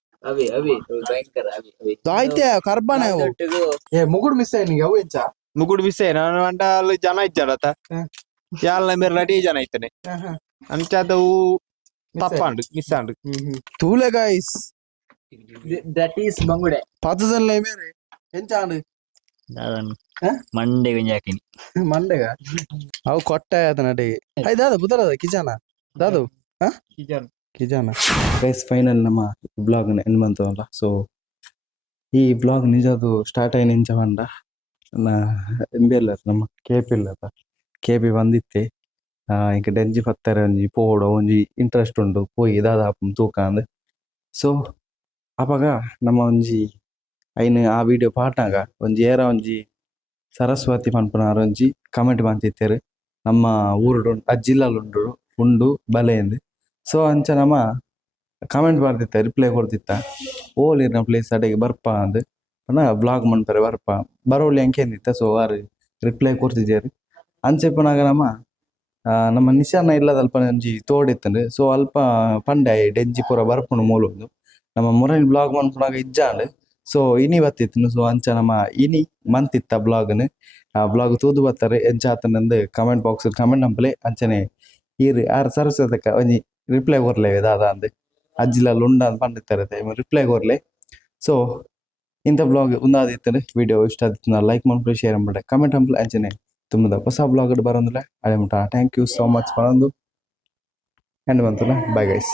ಆಯ್ತೆ ಕರ್ಬಾನೆ ಏ ಮುಗುಡು ಮಿಸ್ ಆಯ್ತು ನಿಂಗೆ ಅವು ಎಂಚ ಮುಗುಡು ಮಿಸ್ ನಾನು ಅಂಟ ಅಲ್ಲಿ ಜನ ಇದ್ದಾರತ ಯಾಲ ಮೇರೆ ಲಡಿ ಜನ ಇದ್ದಾನೆ ಅಂಚದವು ತಪ್ಪಾಂಡು ಮಿಸ್ ಆಂಡು ತೂಲೆ ಗೈಸ್ ದಟ್ ಈಸ್ ಬಂಗುಡೆ ಪದದಲ್ಲೇ ಮೇರೆ ಎಂಚಾಂಡು ಮಂಡೆ ಗೊಂಜಾಕಿನಿ ಮಂಡೆಗ ಅವು ಕೊಟ್ಟ ಆಯ್ತ ನಡಿಗೆ ಆಯ್ತು ದಾದ ಬುಧರದ ಕಿಜಾನ ದಾದು ಕಿಜಾನ ಗೈಸ್ ಫೈನಲ್ ನಮ್ಮ ಬ್ಲಾಗ್ ಎಂಡ್ ಬಂತವಲ್ಲ ಸೊ ಈ ಬ್ಲಾಗ್ ನಿಜದು ಸ್ಟಾರ್ಟ್ ಆಯ್ನ ಇಂಚ ಬಂಡ ಎಂಬೆಲ್ಲ ನಮ್ಮ ಕೆಪಿ ಇಲ್ಲದ ಕೆಪಿ ಬಂದಿತ್ತೆ ಇಂಕ ಡೆಂಜಿ ಪತ್ತಾರೆ ಒಂಜಿ ಪೋಡ ಒಂಜಿ ಇಂಟ್ರೆಸ್ಟ್ ಉಂಡು ಪೋಯಿ ದಾದ ತೂಕ ಅಂದ್ ಸೊ ಅವಾಗ ನಮ್ಮ ಒಂಜಿ ಐನ್ ಆ ವಿಡಿಯೋ ಪಾಟ್ನಾಗ ಒಂಜಿ ಏರ ಒಂಜಿ ಸರಸ್ವತಿ ಪನ್ಪುನಾರ ಒಂಜಿ ಕಮೆಂಟ್ ಬಂತಿತ್ತೇರು ನಮ್ಮ ಊರುಡು ಜಿಲ್ಲಾಲ್ ಉಂಡು ಬಲೆಂದು ಸೊ ಅಂಚ ನಮ್ಮ ಕಮೆಂಟ್ ಬರ್ತಿತ್ತ ರಿಪ್ಲೈ ಕೊಡ್ತಿತ್ತ ಓಲಿನ ಪ್ಲೇಸ್ ಅಡೆಗೆ ಬರ್ಪ ಅಂದ್ ಬ್ಲಾಗ್ ಮನ್ಪರೆ ಬರ್ಪ ಬರೋಲಿ ಅಂಕೇಂದಿತ್ತ ಸೊ ಆರು ರಿಪ್ಲೈ ಕೊಡ್ತಿದ್ದೇರು ಅಂಚೆಪ್ಪನಾಗ ನಮ್ಮ ನಿಶಾನ ಇಲ್ಲದ ಅಲ್ಪ ಒಂಜಿ ತೋಡಿತ್ತಂಡು ಸೊ ಅಲ್ಪ ಪಂಡೆ ಡೆಂಜಿ ಪೂರ ಬರ್ಪುಂಡು ಮೂಲೊಂದು ನಮ್ಮ ಮುರಳಿ ಬ್ಲಾಗ್ ಮನ್ಪುನಾಗ ಇಜ್ಜಾಂಡ್ ಸೊ ಇನಿ ಬತ್ತಿತ್ತು ಸೊ ಅಂಚ ನಮ್ಮ ಇನಿ ಮಂತಿತ್ತ ಬ್ಲಾಗ್ನು ಆ ಬ್ಲಾಗ್ ತೂದು ಬರ್ತಾರೆ ಎಂಚ ಆತನಂದು ಕಮೆಂಟ್ ಬಾಕ್ಸ್ ಕಮೆಂಟ್ ನಂಪಲೆ ಅಂಚನೆ ಈರು ಆರು ಸರಸ್ವತಕ್ಕ ಒಂಜಿ ರಿಪ್ಲೈ ಕೊರ್ಲೇವೆ ದಾದ ಅಂದ್ ಅಜ್ಜಿಲಲ್ಲಿ ಉಂಡ ಅಂತ ಪಂಡಿತ್ತಾರೆ ರಿಪ್ಲೈ ಕೊರ್ಲೆ ಸೊ ಇಂಥ ಬ್ಲಾಗ್ ಉಂದಾದಿತ್ತು ವಿಡಿಯೋ ಇಷ್ಟ ಆದಿತ್ತು ಲೈಕ್ ಮಾಡ್ಬಿಟ್ಟು ಶೇರ್ ಮಾಡ್ಬಿಟ್ಟೆ ಕಮೆಂಟ್ ಹಂಪ್ಲೆ ಅಂಚನೆ ತುಂಬದ ಹೊಸ ಬ್ಲಾಗ್ ಬರೋದಿಲ್ಲ ಅದೇ ಮುಟ ಥ್ಯಾಂಕ್ ಯು ಸೋ ಮಚ್ ಬರೋದು ಎಂಡ್ ಬಂತಲ್ಲ ಬೈ ಗೈಸ್